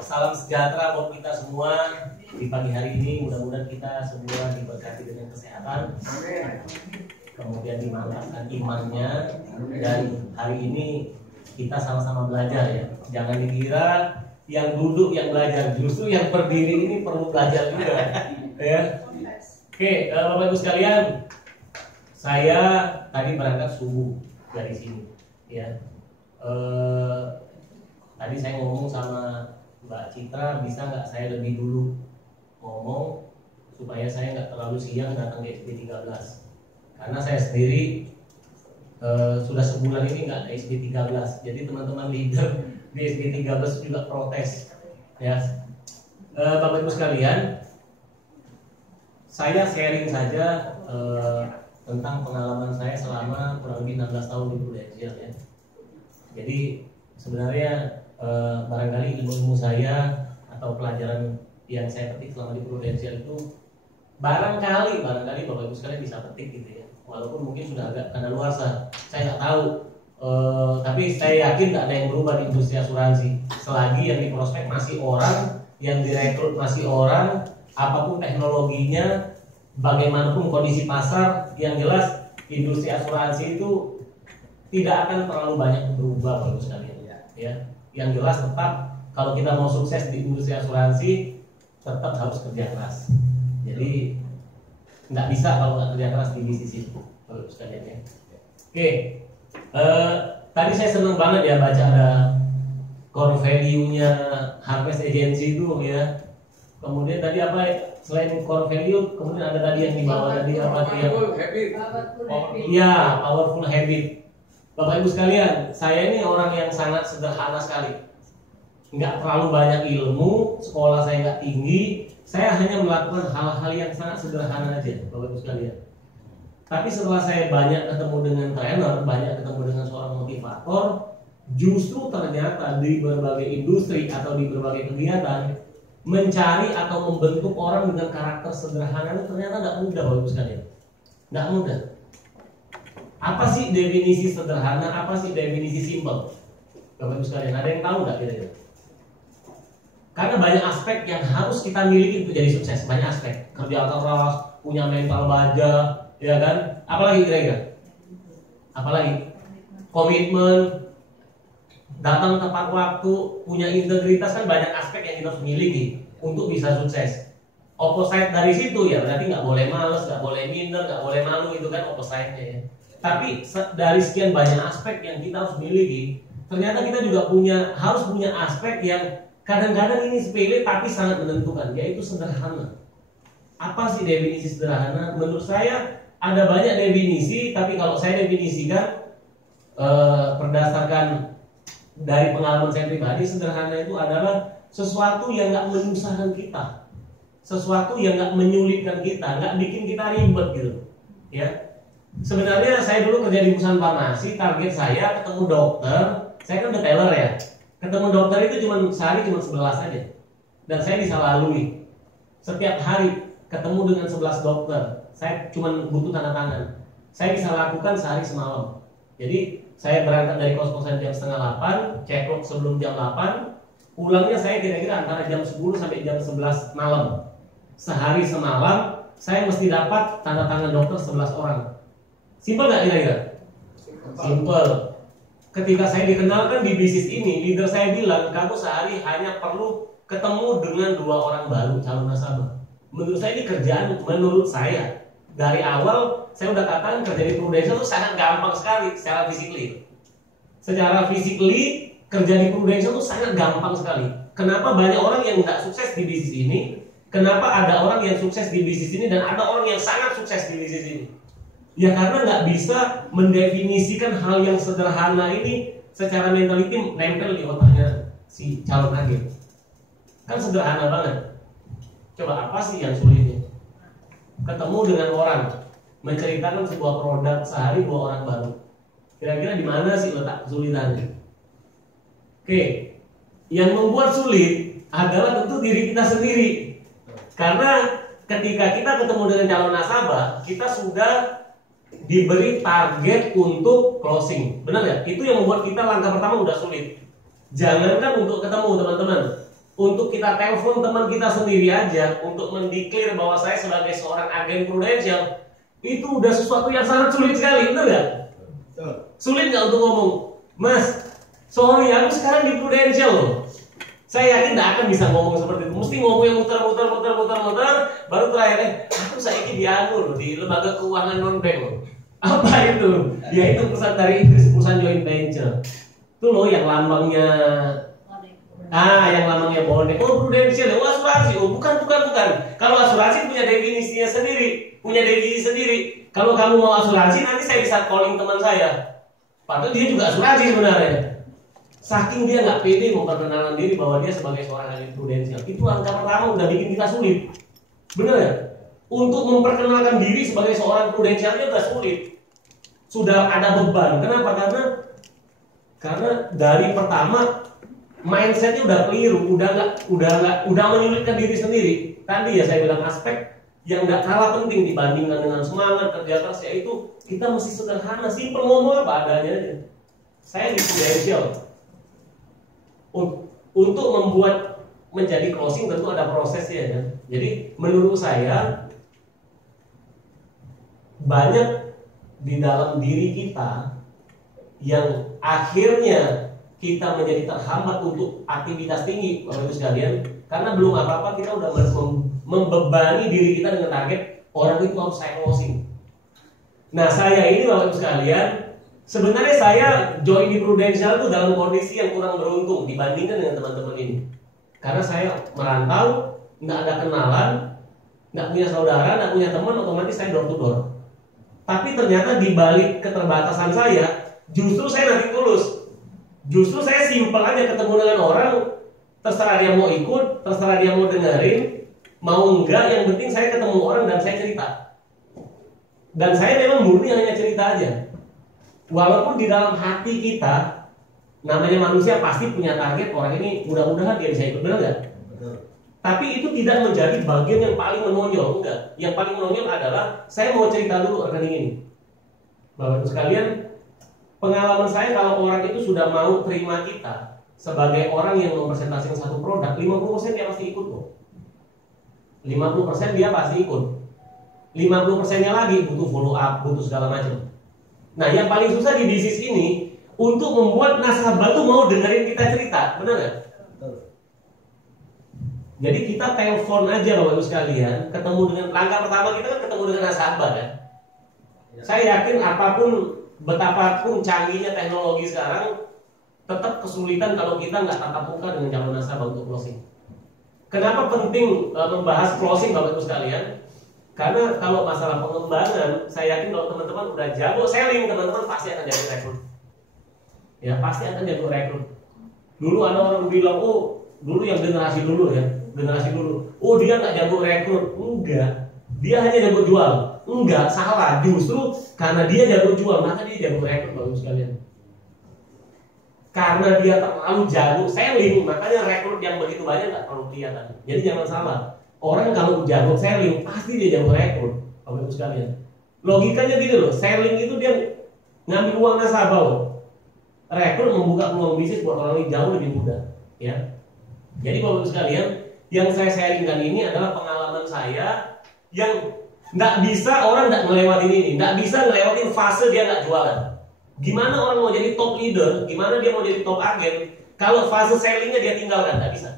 Salam sejahtera buat kita semua di pagi hari ini. Mudah-mudahan kita semua diberkati dengan kesehatan, kemudian dimantapkan imannya, dan hari ini kita sama-sama belajar ya. Jangan dikira yang duduk yang belajar, justru yang berdiri ini perlu belajar juga ya. Oke, Bapak Ibu sekalian, saya tadi berangkat subuh dari sini ya. Tadi saya ngomong sama Mbak Citra, bisa nggak saya lebih dulu ngomong supaya saya nggak terlalu siang datang ke SP 13, karena saya sendiri sudah sebulan ini nggak ada SP 13. Jadi teman-teman leader di SP 13 juga protes ya. Bapak Ibu sekalian, saya sharing saja tentang pengalaman saya selama kurang lebih 16 tahun di Prudential ya. Jadi sebenarnya barangkali ilmu saya atau pelajaran yang saya petik selama di Prudential itu barangkali Bapak Ibu sekalian bisa petik gitu ya, walaupun mungkin sudah agak kadaluarsa, saya nggak tahu. Tapi saya yakin nggak ada yang berubah di industri asuransi selagi yang di prospek masih orang, yang direkrut masih orang, apapun teknologinya, bagaimanapun kondisi pasar, yang jelas industri asuransi itu tidak akan terlalu banyak berubah Bapak Ibu sekalian ya. Yang jelas tetap kalau kita mau sukses di industri asuransi tetap harus kerja keras. Jadi nggak bisa kalau nggak kerja keras di bisnis itu Bapak Ibu sekalian ya. Oke, tadi saya senang banget ya baca ada core value-nya Harvest Agency itu ya. Kemudian tadi apa selain core value, kemudian ada tadi yang di bawah tadi apa yang powerful habit. Bapak Ibu sekalian, saya ini orang yang sangat sederhana sekali. Nggak terlalu banyak ilmu, sekolah saya nggak tinggi, saya hanya melakukan hal-hal yang sangat sederhana aja, Bapak Ibu sekalian. Tapi setelah saya banyak ketemu dengan trainer, banyak ketemu dengan seorang motivator, justru ternyata di berbagai industri atau di berbagai kegiatan, mencari atau membentuk orang dengan karakter sederhana itu ternyata nggak mudah, Bapak Ibu sekalian. Nggak mudah. Apa sih definisi sederhana? Apa sih definisi simple? Bapak Ibu sekalian, ada yang tahu nggak kira-kira? Karena banyak aspek yang harus kita miliki untuk jadi sukses. Banyak aspek, kerja keras, punya mental baja, ya kan? Apalagi kira-kira? Apalagi? Komitmen, datang tepat waktu, punya integritas, kan banyak aspek yang kita harus miliki untuk bisa sukses. Opposite dari situ ya berarti nggak boleh males, nggak boleh minder, nggak boleh malu, itu kan opposite-nya ya. Tapi dari sekian banyak aspek yang kita harus miliki, ternyata kita juga harus punya aspek yang kadang-kadang ini sepele tapi sangat menentukan, yaitu sederhana. Apa sih definisi sederhana? Menurut saya ada banyak definisi, tapi kalau saya definisikan berdasarkan dari pengalaman saya pribadi, sederhana itu adalah sesuatu yang nggak menyusahkan kita, sesuatu yang nggak menyulitkan kita, nggak bikin kita ribet gitu, ya. Sebenarnya saya dulu kerja di perusahaan farmasi, target saya ketemu dokter, saya kan detailer ya, ketemu dokter itu sehari cuma 11 aja, dan saya bisa lalui setiap hari ketemu dengan 11 dokter, saya cuma butuh tanda tangan, saya bisa lakukan sehari semalam. Jadi saya berangkat dari kos-kosan jam setengah 8, check out sebelum jam 8, pulangnya saya kira-kira antara jam 10 sampai jam 11 malam. Sehari semalam saya mesti dapat tanda tangan dokter 11 orang. Simpel nggak kira-kira? Simpel. Ketika saya dikenalkan di bisnis ini, leader saya bilang, kamu sehari hanya perlu ketemu dengan 2 orang baru calon nasabah. Menurut saya ini kerjaan, menurut saya dari awal saya udah katakan kerja di Prudential itu sangat gampang sekali secara fisikly. Secara fisikly kerja di Prudential itu sangat gampang sekali. Kenapa banyak orang yang nggak sukses di bisnis ini? Kenapa ada orang yang sukses di bisnis ini dan ada orang yang sangat sukses di bisnis ini? Ya karena nggak bisa mendefinisikan hal yang sederhana ini secara mentality nempel di otaknya si calon agen. Kan sederhana banget. Coba apa sih yang sulitnya? Ketemu dengan orang, menceritakan sebuah produk sehari 2 orang baru. Kira-kira di mana sih letak kesulitannya? Oke, yang membuat sulit adalah tentu diri kita sendiri. Karena ketika kita ketemu dengan calon nasabah, kita sudah diberi target untuk closing. Benar ya? Itu yang membuat kita langkah pertama udah sulit. Jangankan untuk ketemu teman-teman, untuk kita telepon teman kita sendiri aja, untuk mendeklar bahwa saya sebagai seorang agen prudensial, itu udah sesuatu yang sangat sulit sekali, betul nggak? Sulit nggak untuk ngomong, Mas, sorry aku sekarang di prudensial loh. Saya yakin nggak akan bisa ngomong seperti itu. Mesti ngomong yang muter, baru terakhirnya aku saiki dianggur di lembaga keuangan non bank loh. Apa itu? Ya itu perusahaan dari Inggris, perusahaan joint venture. Itu loh yang lambangnya yang lambangnya bonek. Oh prudensial, oh asuransi. Oh bukan. Kalau asuransi punya definisinya sendiri, punya definisi sendiri. Kalau kamu mau asuransi nanti saya bisa calling teman saya. Padahal dia juga asuransi sebenarnya. Saking dia nggak pede memperkenalkan diri bahwa dia sebagai seorang agen prudensial. Itu langkah pertama udah bikin kita sulit. Bener ya? Untuk memperkenalkan diri sebagai seorang prudensial dia udah sulit. Sudah ada beban. Kenapa? Karena dari pertama mindsetnya udah keliru, udah menyulitkan diri sendiri. Tadi ya saya bilang aspek yang nggak kalah penting dibandingkan dengan semangat kerja keras, yaitu kita mesti sederhana, simpel, ngomong apa adanya aja. Saya di prudensial. Untuk membuat menjadi closing tentu ada prosesnya kan. Jadi menurut saya banyak di dalam diri kita yang akhirnya kita menjadi terhambat untuk aktivitas tinggi, Bapak Ibu sekalian, karena belum apa-apa kita udah membebani diri kita dengan target orang itu harus saya closing. Nah saya ini Bapak Ibu sekalian, sebenarnya saya join di prudensial itu dalam kondisi yang kurang beruntung dibandingkan dengan teman-teman ini. Karena saya merantau, nggak ada kenalan, nggak punya saudara, nggak punya teman, otomatis saya door to door. Tapi ternyata di balik keterbatasan saya, justru saya nanti tulus. Justru saya simpel aja ketemu dengan orang, terserah dia mau ikut, terserah dia mau dengerin, mau enggak, yang penting saya ketemu orang dan saya cerita. Dan saya memang murni hanya cerita aja. Walaupun di dalam hati kita, namanya manusia pasti punya target, orang ini mudah-mudahan dia bisa ikut, benar nggak? Tapi itu tidak menjadi bagian yang paling menonjol, enggak. Yang paling menonjol adalah saya mau cerita dulu rekening ini. Bapak Ibu sekalian, pengalaman saya kalau orang itu sudah mau terima kita sebagai orang yang mempresentasikan satu produk, 50% dia pasti ikut kok. 50% dia pasti ikut. 50%-nya lagi butuh follow up, butuh segala macam. Nah, yang paling susah di bisnis ini untuk membuat nasabah tuh mau dengerin kita cerita, benar nggak? Jadi kita telepon aja Bapak Ibu sekalian, ketemu dengan langkah pertama kita kan ketemu dengan nasabah kan. Saya yakin apapun betapapun canggihnya teknologi sekarang, tetap kesulitan kalau kita nggak tatap muka dengan calon nasabah untuk closing. Kenapa penting membahas closing Bapak Ibu sekalian? Karena kalau masalah pengembangan, saya yakin kalau teman-teman udah jago selling, teman-teman pasti akan jadi rekrut. Ya pasti akan jadi rekrut. Dulu ada orang bilang, oh dulu yang generasi dulu ya, oh dia nggak jago rekrut. Enggak, dia hanya jago jual. Enggak, salah. Justru karena dia jago jual, maka dia jago rekrut Bapak Ibu sekalian. Karena dia terlalu jago selling, makanya rekrut yang begitu banyak nggak terlalu kelihatan. Jadi jangan salah. Orang kalau jago selling, pasti dia jago rekrut Bapak Ibu sekalian. Logikanya gini loh, selling itu dia ngambil uang nasabah loh. Rekrut membuka peluang bisnis buat orang ini jauh lebih mudah, ya. Jadi Bapak Ibu sekalian, yang saya sharingkan ini adalah pengalaman saya yang nggak bisa orang nggak ngelewatin ini, nggak bisa ngelewatin fase dia nggak jualan. Gimana orang mau jadi top leader, gimana dia mau jadi top agen, kalau fase sellingnya dia tinggalkan, nggak bisa.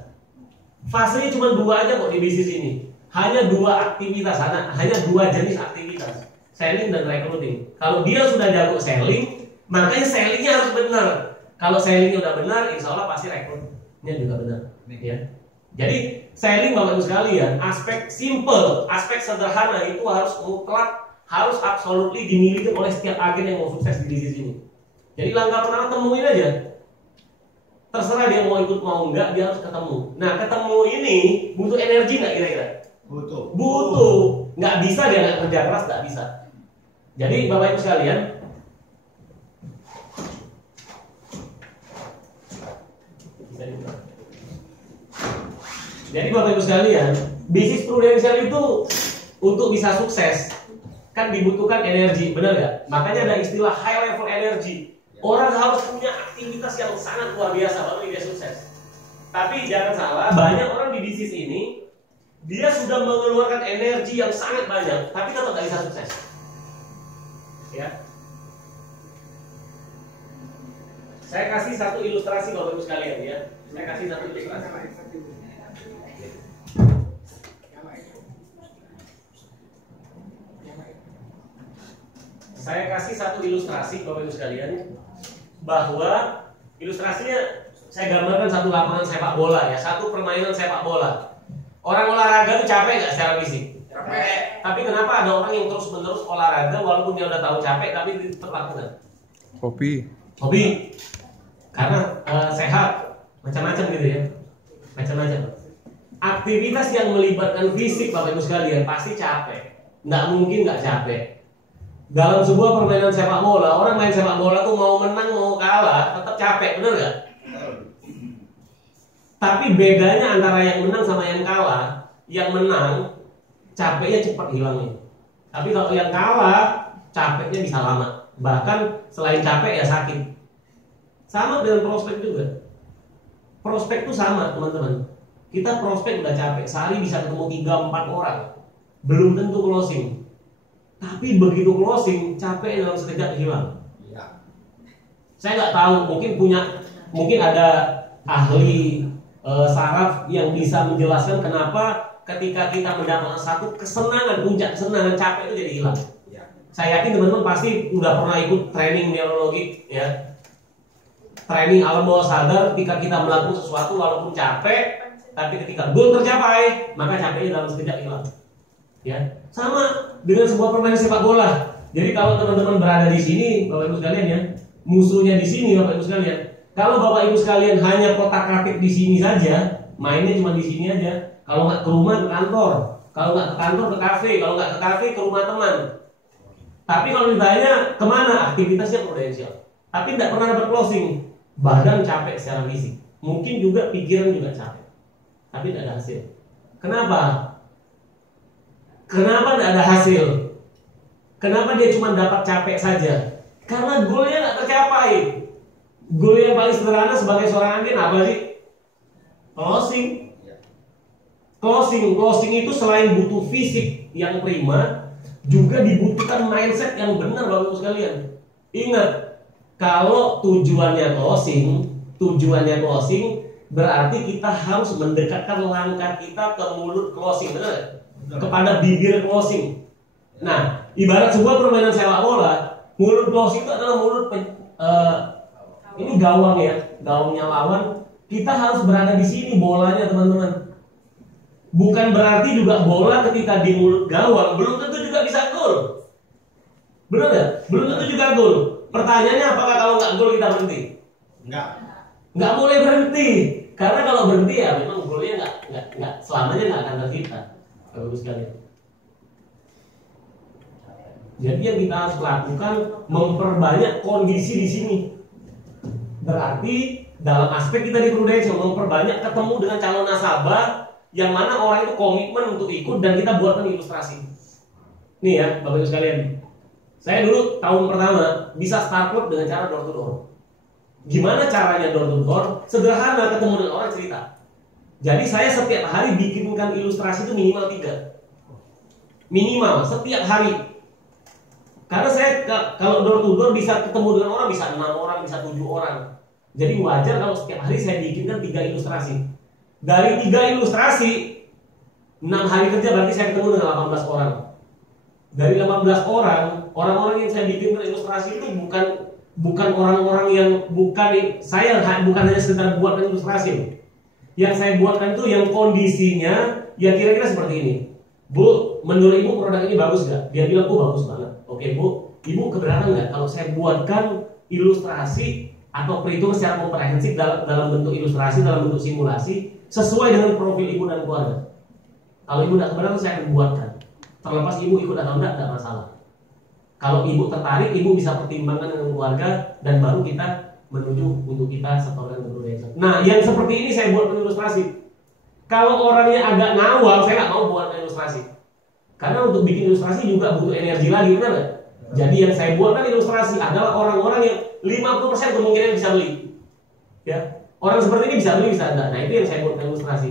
Fasenya cuma dua aja kok di bisnis ini, hanya dua aktivitas, hanya dua jenis aktivitas, selling dan recruiting. Kalau dia sudah jago selling, makanya sellingnya harus benar. Kalau sellingnya udah benar, insya Allah pasti rekrutnya juga benar. Ya. Jadi selling Bapak Ibu sekalian, aspek simple, aspek sederhana itu harus mutlak, harus absolutely dimiliki oleh setiap agen yang mau sukses di bisnis ini. Jadi langkah pertama temuin aja. Terserah dia mau ikut mau enggak, dia harus ketemu. Nah ketemu ini butuh energi nggak kira-kira? Butuh. Nggak bisa dia nggak kerja keras, nggak bisa. Jadi Bapak Ibu sekalian, bisnis prudensial itu untuk bisa sukses kan dibutuhkan energi, benar nggak? Makanya ada istilah high level energy. Orang harus punya aktivitas yang sangat luar biasa baru dia sukses. Tapi jangan salah, banyak orang di bisnis ini dia sudah mengeluarkan energi yang sangat banyak, tapi tetap tidak bisa sukses. Ya. Saya kasih satu ilustrasi Bapak Ibu sekalian ya. Saya kasih satu ilustrasi. Saya kasih satu ilustrasi Bapak Ibu sekalian, bahwa ilustrasinya saya gambarkan satu lapangan sepak bola ya, satu permainan sepak bola. Orang olahraga itu capek nggak secara fisik? Capek. Tapi kenapa ada orang yang terus-menerus olahraga walaupun dia udah tahu capek tapi tetap lakukan? Hobi. Karena sehat, macam-macam gitu ya, macam-macam. Aktivitas yang melibatkan fisik Bapak Ibu sekalian pasti capek. Nggak mungkin nggak capek. Dalam sebuah permainan sepak bola, orang main sepak bola tuh mau menang mau kalah tetap capek, benar nggak? Tapi bedanya antara yang menang sama yang kalah, yang menang capeknya cepat hilangnya. Tapi kalau yang kalah capeknya bisa lama. Bahkan selain capek ya sakit. Sama dengan prospek juga. Prospek itu sama teman-teman. Kita prospek udah capek, sehari bisa ketemu 3-4 orang. Belum tentu closing. Tapi begitu closing, capek dalam sekejap hilang. Ya. Saya nggak tahu, mungkin ada ahli saraf yang bisa menjelaskan kenapa ketika kita mendapatkan satu kesenangan, puncak kesenangan, capek itu jadi hilang. Ya. Saya yakin teman-teman pasti udah pernah ikut training neurologi, ya. Training alam bawah sadar, ketika kita melakukan sesuatu walaupun capek, tapi ketika goal tercapai, maka capeknya dalam sekejap hilang. Ya, sama dengan sebuah permainan sepak bola. Jadi kalau teman-teman berada di sini, Bapak Ibu sekalian ya, musuhnya di sini Bapak Ibu sekalian. Kalau Bapak Ibu sekalian hanya kotak-katik di sini saja, mainnya cuma di sini aja. Kalau nggak ke rumah ke kantor, kalau nggak ke kantor ke kafe, kalau nggak ke kafe ke rumah teman. Tapi kalau ditanya kemana, aktivitasnya prudensial. Tapi tidak pernah dapat closing, badan capek secara fisik. Mungkin juga pikiran juga capek, tapi tidak ada hasil. Kenapa? Kenapa tidak ada hasil? Kenapa dia cuma dapat capek saja? Karena goalnya nggak tercapai. Goal yang paling sederhana sebagai seorang agen apa sih? Closing. Closing itu selain butuh fisik yang prima, juga dibutuhkan mindset yang benar Bapak Ibu sekalian. Ingat, kalau tujuannya closing berarti kita harus mendekatkan langkah kita ke mulut closing, benar? Kepada bibir closing. Nah, ibarat sebuah permainan sepak bola, mulut closing itu adalah mulut ini gawang ya, gawangnya lawan. Kita harus berada di sini bolanya teman-teman. Bukan berarti juga bola ketika di mulut gawang belum tentu juga bisa gol. Benar nggak? Belum tentu juga gol. Pertanyaannya apakah kalau nggak gol kita berhenti? Nggak boleh berhenti. Karena kalau berhenti ya memang golnya nggak selamanya nggak akan tercipta. Bagus sekali. Jadi yang kita harus lakukan memperbanyak kondisi di sini. Berarti dalam aspek kita di prudensial memperbanyak ketemu dengan calon nasabah yang mana orang itu komitmen untuk ikut dan kita buatkan ilustrasi. Nih ya, Bapak Ibu sekalian. Saya dulu tahun pertama bisa start up dengan cara door to door. Gimana caranya door to door? Sederhana, ketemu dengan orang cerita. Jadi saya setiap hari bikinkan ilustrasi itu minimal 3. Minimal setiap hari. Karena saya kalau door to door bisa ketemu dengan orang bisa 6 orang, bisa 7 orang. Jadi wajar kalau setiap hari saya bikinkan 3 ilustrasi. Dari 3 ilustrasi 6 hari kerja berarti saya ketemu dengan 18 orang. Dari 18 orang, orang-orang yang saya bikinkan ilustrasi itu bukan orang-orang yang bukan hanya sekedar buatkan ilustrasi. Yang saya buatkan itu yang kondisinya ya kira-kira seperti ini. Bu, menurut ibu produk ini bagus nggak? Dia bilang, bagus banget. Oke bu, ibu keberatan nggak kalau saya buatkan ilustrasi atau perhitungan secara komprehensif dalam bentuk ilustrasi, dalam bentuk simulasi sesuai dengan profil ibu dan keluarga? Kalau ibu tidak keberatan, saya akan buatkan. Terlepas ibu ikut atau tidak masalah. Kalau ibu tertarik, ibu bisa pertimbangkan dengan keluarga dan baru kita menuju untuk kita setorkan ke prudensial. Nah, yang seperti ini saya buat ilustrasi. Kalau orangnya agak ngawal, saya nggak mau buat ilustrasi. Karena untuk bikin ilustrasi juga butuh energi lagi, benar nggak? Jadi yang saya buatkan ilustrasi adalah orang-orang yang 50% kemungkinan bisa beli. Ya. Orang seperti ini bisa beli, bisa enggak. Nah, itu yang saya buat ilustrasi.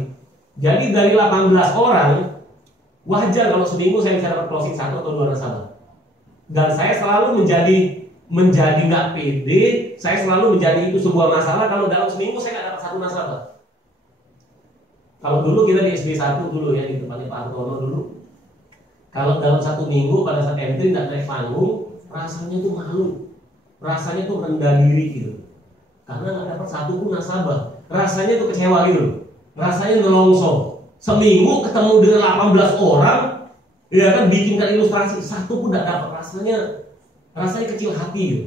Jadi dari 18 orang, wajar kalau seminggu saya bisa dapat closing 1 atau 2 nasabah. Dan saya selalu menjadi nggak pede, saya selalu menjadi itu sebuah masalah kalau dalam seminggu saya nggak dapat 1 nasabah. Kalau dulu kita di SB1 dulu ya, di tempatnya Pak Hartono dulu. Kalau dalam 1 minggu pada saat entry nggak naik panggung, rasanya tuh malu, rasanya tuh rendah diri gitu. Karena nggak dapat 1 pun nasabah, rasanya tuh kecewa gitu, rasanya nelongso. Seminggu ketemu dengan 18 orang, ya kan, bikinkan ilustrasi 1 pun nggak dapat, rasanya kecil hati gitu,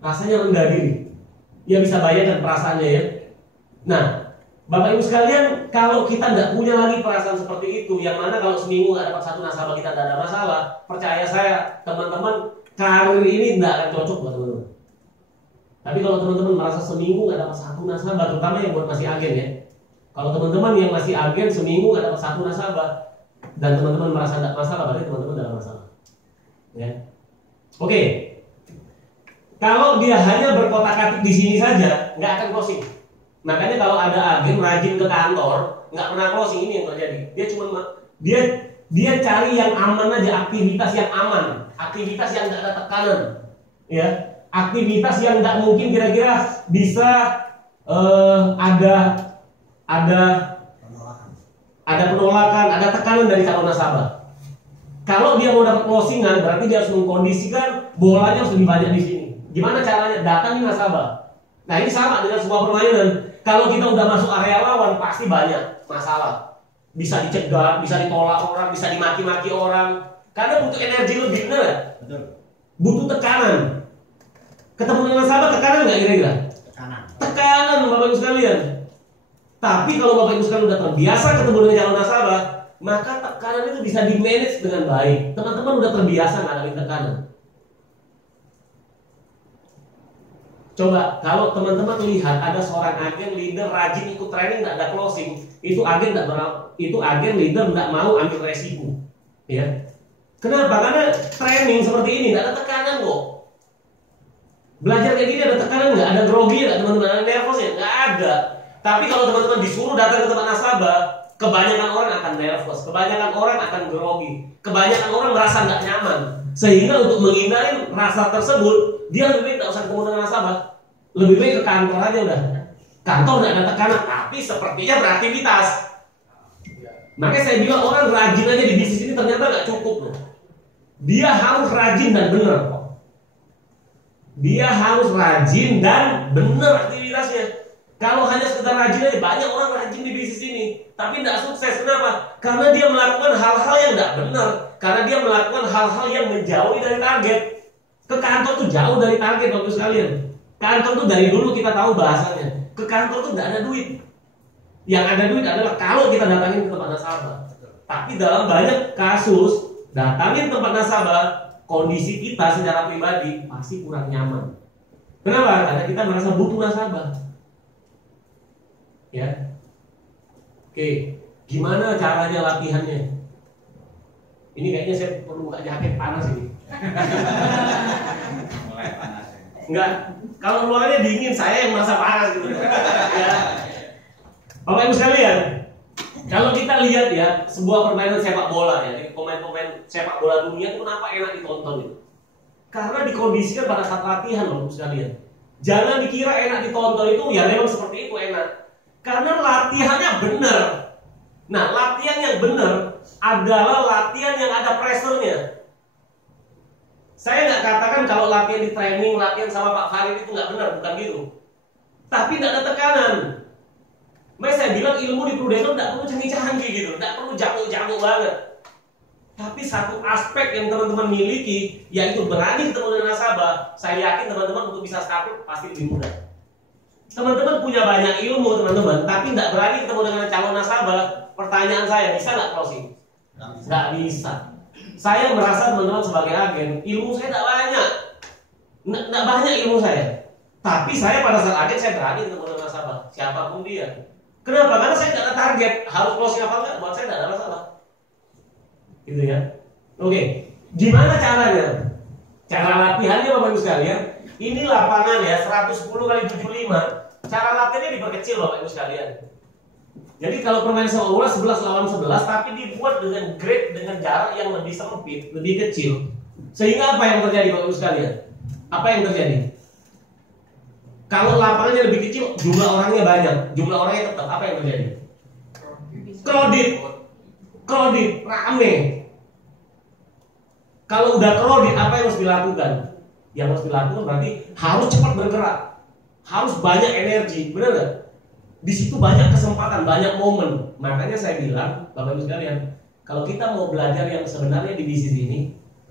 rasanya rendah diri. Ya bisa bayangkan perasaannya ya. Nah, Bapak Ibu sekalian, kalau kita nggak punya lagi perasaan seperti itu, yang mana kalau seminggu nggak dapat 1 nasabah kita tidak ada masalah, percaya saya teman-teman, karir ini nggak akan cocok buat teman-teman. Tapi kalau teman-teman merasa seminggu nggak dapat 1 nasabah, terutama yang buat masih agen ya. Kalau teman-teman yang masih agen seminggu nggak dapat 1 nasabah dan teman-teman merasa tidak masalah, berarti teman-teman dalam masalah. Ya. Oke. Kalau dia hanya berkotak-atik di sini saja, nggak akan closing. Makanya kalau ada agen rajin ke kantor, nggak pernah closing, ini yang terjadi. Dia cuma dia cari yang aman aja, aktivitas yang aman, aktivitas yang nggak ada tekanan, ya. Aktivitas yang nggak mungkin kira-kira bisa ada penolakan, ada tekanan dari calon nasabah. Kalau dia mau dapat closingan, berarti dia harus mengkondisikan bolanya harus lebih banyak di sini. Gimana caranya? Datangi nasabah. Nah, ini sama dengan sebuah permainan. Kalau kita udah masuk area lawan, pasti banyak masalah. Bisa dicegat, bisa ditolak orang, bisa dimaki-maki orang. Karena butuh energi lebih, benar ya? Betul. Butuh tekanan. Ketemu dengan nasabah, tekanan nggak kira-kira? Tekanan, Bapak Ibu sekalian. Tapi kalau Bapak Ibu sekalian udah terbiasa ketemu dengan calon nasabah, maka tekanan itu bisa di-manage dengan baik. Teman-teman udah terbiasa ngadepin tekanan. Coba kalau teman-teman lihat ada seorang agen leader rajin ikut training nggak ada closing, itu agen leader nggak mau ambil resiko, ya. Kenapa? Karena training seperti ini nggak ada tekanan kok. Belajar kayak gini ada tekanan nggak? Ada grogi nggak teman-teman? Ada nervous ya? Nggak ada. Tapi kalau teman-teman disuruh datang ke tempat nasabah, kebanyakan orang akan nervous, kebanyakan orang akan grogi, kebanyakan orang merasa nggak nyaman. Sehingga untuk menghindari rasa tersebut, dia lebih baik tak usah ketemu dengan nasabah, lebih baik ke kantor aja udah. Kantor nggak ada tekanan, tapi sepertinya beraktivitas. Makanya saya bilang orang rajin aja di bisnis ini ternyata nggak cukup loh. Dia harus rajin dan benar. Dia harus rajin dan benar aktivitasnya. Kalau hanya sekedar rajin aja, banyak orang rajin di bisnis ini, tapi tidak sukses. Kenapa? Karena dia melakukan hal-hal yang tidak benar. Karena dia melakukan hal-hal yang menjauhi dari target. Ke kantor tuh jauh dari target, Bapak sekalian. Kantor tuh dari dulu kita tahu bahasanya. Ke kantor tuh tidak ada duit. Yang ada duit adalah kalau kita datangin ke tempat nasabah. Tapi dalam banyak kasus, datangin tempat nasabah, kondisi kita secara pribadi pasti kurang nyaman. Kenapa? Karena kita merasa butuh nasabah. Ya. Oke, gimana caranya latihannya? Ini kayaknya saya perlu buka jaket panas ini. Mulai panas. Enggak, kalau luarnya dingin, saya yang merasa panas gitu. Ya. Bapak Ibu sekalian, kalau kita lihat ya sebuah permainan sepak bola ya, pemain-pemain sepak bola dunia itu kenapa enak ditonton gitu? Karena dikondisikan pada saat latihan, Bapak Ibu sekalian. Jangan dikira enak ditonton itu ya memang seperti itu enak. Karena latihannya benar. Nah, latihan yang benar adalah latihan yang ada pressure-nya. Saya nggak katakan kalau latihan di training, latihan sama Pak Farid itu nggak benar, bukan gitu. Tapi nggak ada tekanan. Makanya saya bilang ilmu di Prudential nggak perlu canggih-canggih gitu, nggak perlu jago-jago banget. Tapi satu aspek yang teman-teman miliki, yaitu berani ketemu dengan nasabah, saya yakin teman-teman untuk bisa startup pasti lebih mudah. Teman-teman punya banyak ilmu teman-teman, tapi nggak berani ketemu dengan calon nasabah. Pertanyaan saya, bisa nggak closing? Nggak bisa. Saya merasa teman-teman sebagai agen, ilmu saya nggak banyak, nggak banyak ilmu saya. Tapi saya pada saat agen saya berani ketemu dengan nasabah, siapapun dia. Kenapa? Karena saya nggak ada target, harus closing apa nggak? Buat saya nggak ada masalah. Gitu ya. Oke, gimana caranya? Cara latihannya Bapak Ibu sekalian, Ini lapangan ya, 110 kali 75. Cara latihannya diperkecil Bapak Ibu sekalian. Jadi kalau permainan sepak bola 11 lawan 11, tapi dibuat dengan grade, dengan jarak yang lebih sempit, lebih kecil. Sehingga apa yang terjadi Bapak Ibu sekalian? Apa yang terjadi? Kalau lapangannya lebih kecil, jumlah orangnya banyak, jumlah orangnya tetap, apa yang terjadi? Crowded, rame. Kalau udah crowded, apa yang harus dilakukan? Yang harus dilakukan berarti harus cepat bergerak, harus banyak energi, benar nggak? Di situ banyak kesempatan, banyak momen. Makanya saya bilang, Bapak Ibu sekalian, kalau kita mau belajar yang sebenarnya di bisnis ini,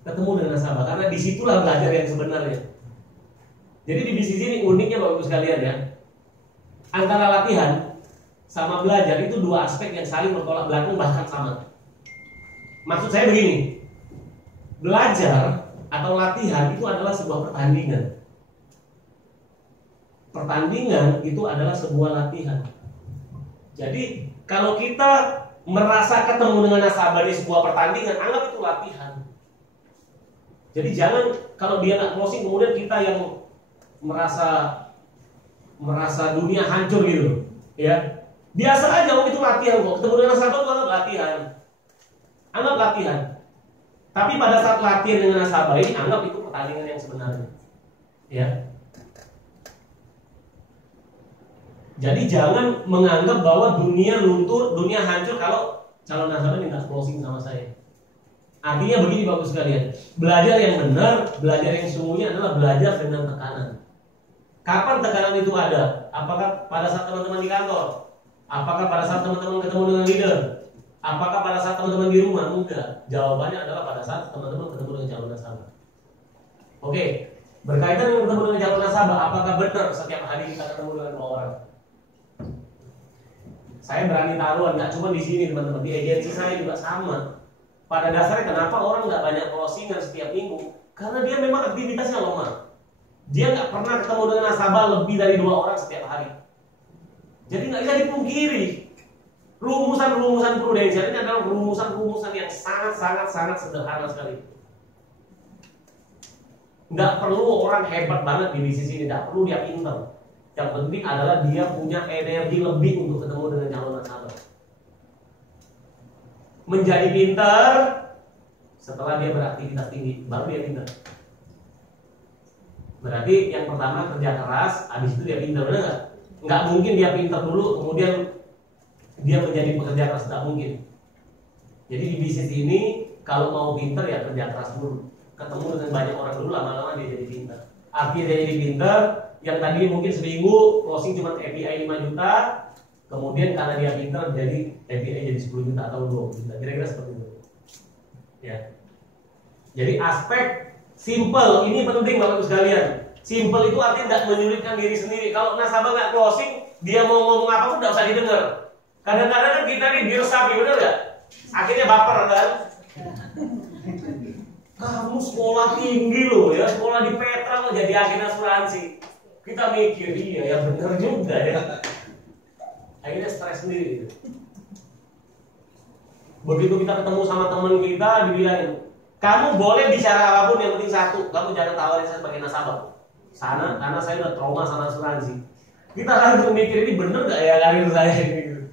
ketemu dengan nasabah, karena disitulah belajar yang sebenarnya. Jadi di bisnis ini uniknya Bapak Ibu sekalian ya, antara latihan sama belajar itu dua aspek yang saling bertolak belakang, bahkan sama. Maksud saya begini, belajar atau latihan itu adalah sebuah pertandingan. Pertandingan itu adalah sebuah latihan. Jadi kalau kita merasa ketemu dengan nasabah di sebuah pertandingan, anggap itu latihan. Jadi jangan kalau dia nggak closing kemudian kita yang merasa dunia hancur gitu, ya. Biasa aja, itu latihan kok. Ketemu dengan nasabah itu anggap latihan. Anggap latihan. Tapi pada saat latihan dengan nasabah ini anggap itu pertandingan yang sebenarnya. Ya. Jadi jangan menganggap bahwa dunia luntur, dunia hancur kalau calon nasabah minta closing sama saya. Artinya begini Bapak sekalian, belajar yang benar, belajar yang sungguhnya adalah belajar dengan tekanan. Kapan tekanan itu ada? Apakah pada saat teman-teman di kantor? Apakah pada saat teman-teman ketemu dengan leader? Apakah pada saat teman-teman di rumah? Enggak. Jawabannya adalah pada saat teman-teman ketemu dengan calon nasabah. Oke, berkaitan dengan ketemu dengan calon nasabah, apakah benar setiap hari kita ketemu dengan orang? Saya berani taruhan, nggak cuma di sini teman-teman, di agensi saya juga sama. Pada dasarnya kenapa orang nggak banyak closingan setiap minggu? Karena dia memang aktivitasnya lemah. Dia nggak pernah ketemu dengan nasabah lebih dari 2 orang setiap hari. Jadi nggak bisa dipungkiri. Rumusan-rumusan prudensial ini adalah rumusan-rumusan yang sangat sederhana sekali. Nggak perlu orang hebat banget di bisnis ini, nggak perlu dia pintar. Yang penting adalah dia punya energi lebih untuk ketemu dengan calon nasabah. Menjadi pintar setelah dia beraktivitas tinggi, baru dia pintar. Berarti yang pertama kerja keras, habis itu dia pintar, benar nggak? Nggak mungkin dia pintar dulu, kemudian dia menjadi pekerja keras, nggak mungkin. Jadi di bisnis ini kalau mau pintar ya kerja keras dulu, ketemu dengan banyak orang dulu, lama-lama dia jadi pintar. Artinya dia jadi pintar. Yang tadi mungkin seminggu closing cuma KPI 5 juta, kemudian karena dia pintar jadi KPI jadi 10 juta atau 20 juta, kira-kira seperti itu. Ya. Jadi aspek simple ini penting Bapak Ibu sekalian. Simple itu artinya tidak menyulitkan diri sendiri. Kalau nasabah nggak closing, dia mau ngomong apa pun tidak usah didengar. Kadang-kadang kan kita nih diresapi, benar nggak? Akhirnya baper kan? Kamu sekolah tinggi loh ya, sekolah di Petra loh jadi agen asuransi. Kita mikir, iya ya benar juga ya. Akhirnya stres sendiri gitu. Begitu kita ketemu sama teman kita, dibilangin, kamu boleh bicara apapun, yang penting satu, kamu jangan tawarin saya sebagai nasabah sana, karena saya udah trauma sama asuransi. Kita langsung mikir, ini bener gak ya karir saya gitu.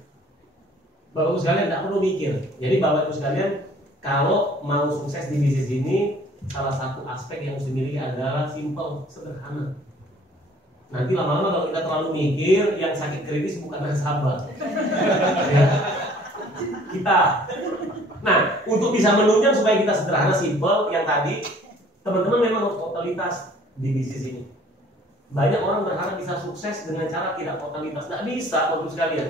Bapak Ibu sekalian tidak perlu mikir. Jadi Bapak Ibu sekalian, kalau mau sukses di bisnis ini, salah satu aspek yang harus dimiliki adalah simple, sederhana. Nanti lama-lama kalau kita terlalu mikir, yang sakit kritis bukan nasabah, ya. Kita. Nah, untuk bisa menunjang supaya kita sederhana, simple, yang tadi teman-teman memang harus totalitas di bisnis ini. Banyak orang berharap bisa sukses dengan cara tidak totalitas. Tidak bisa, Bapak Ibu sekalian.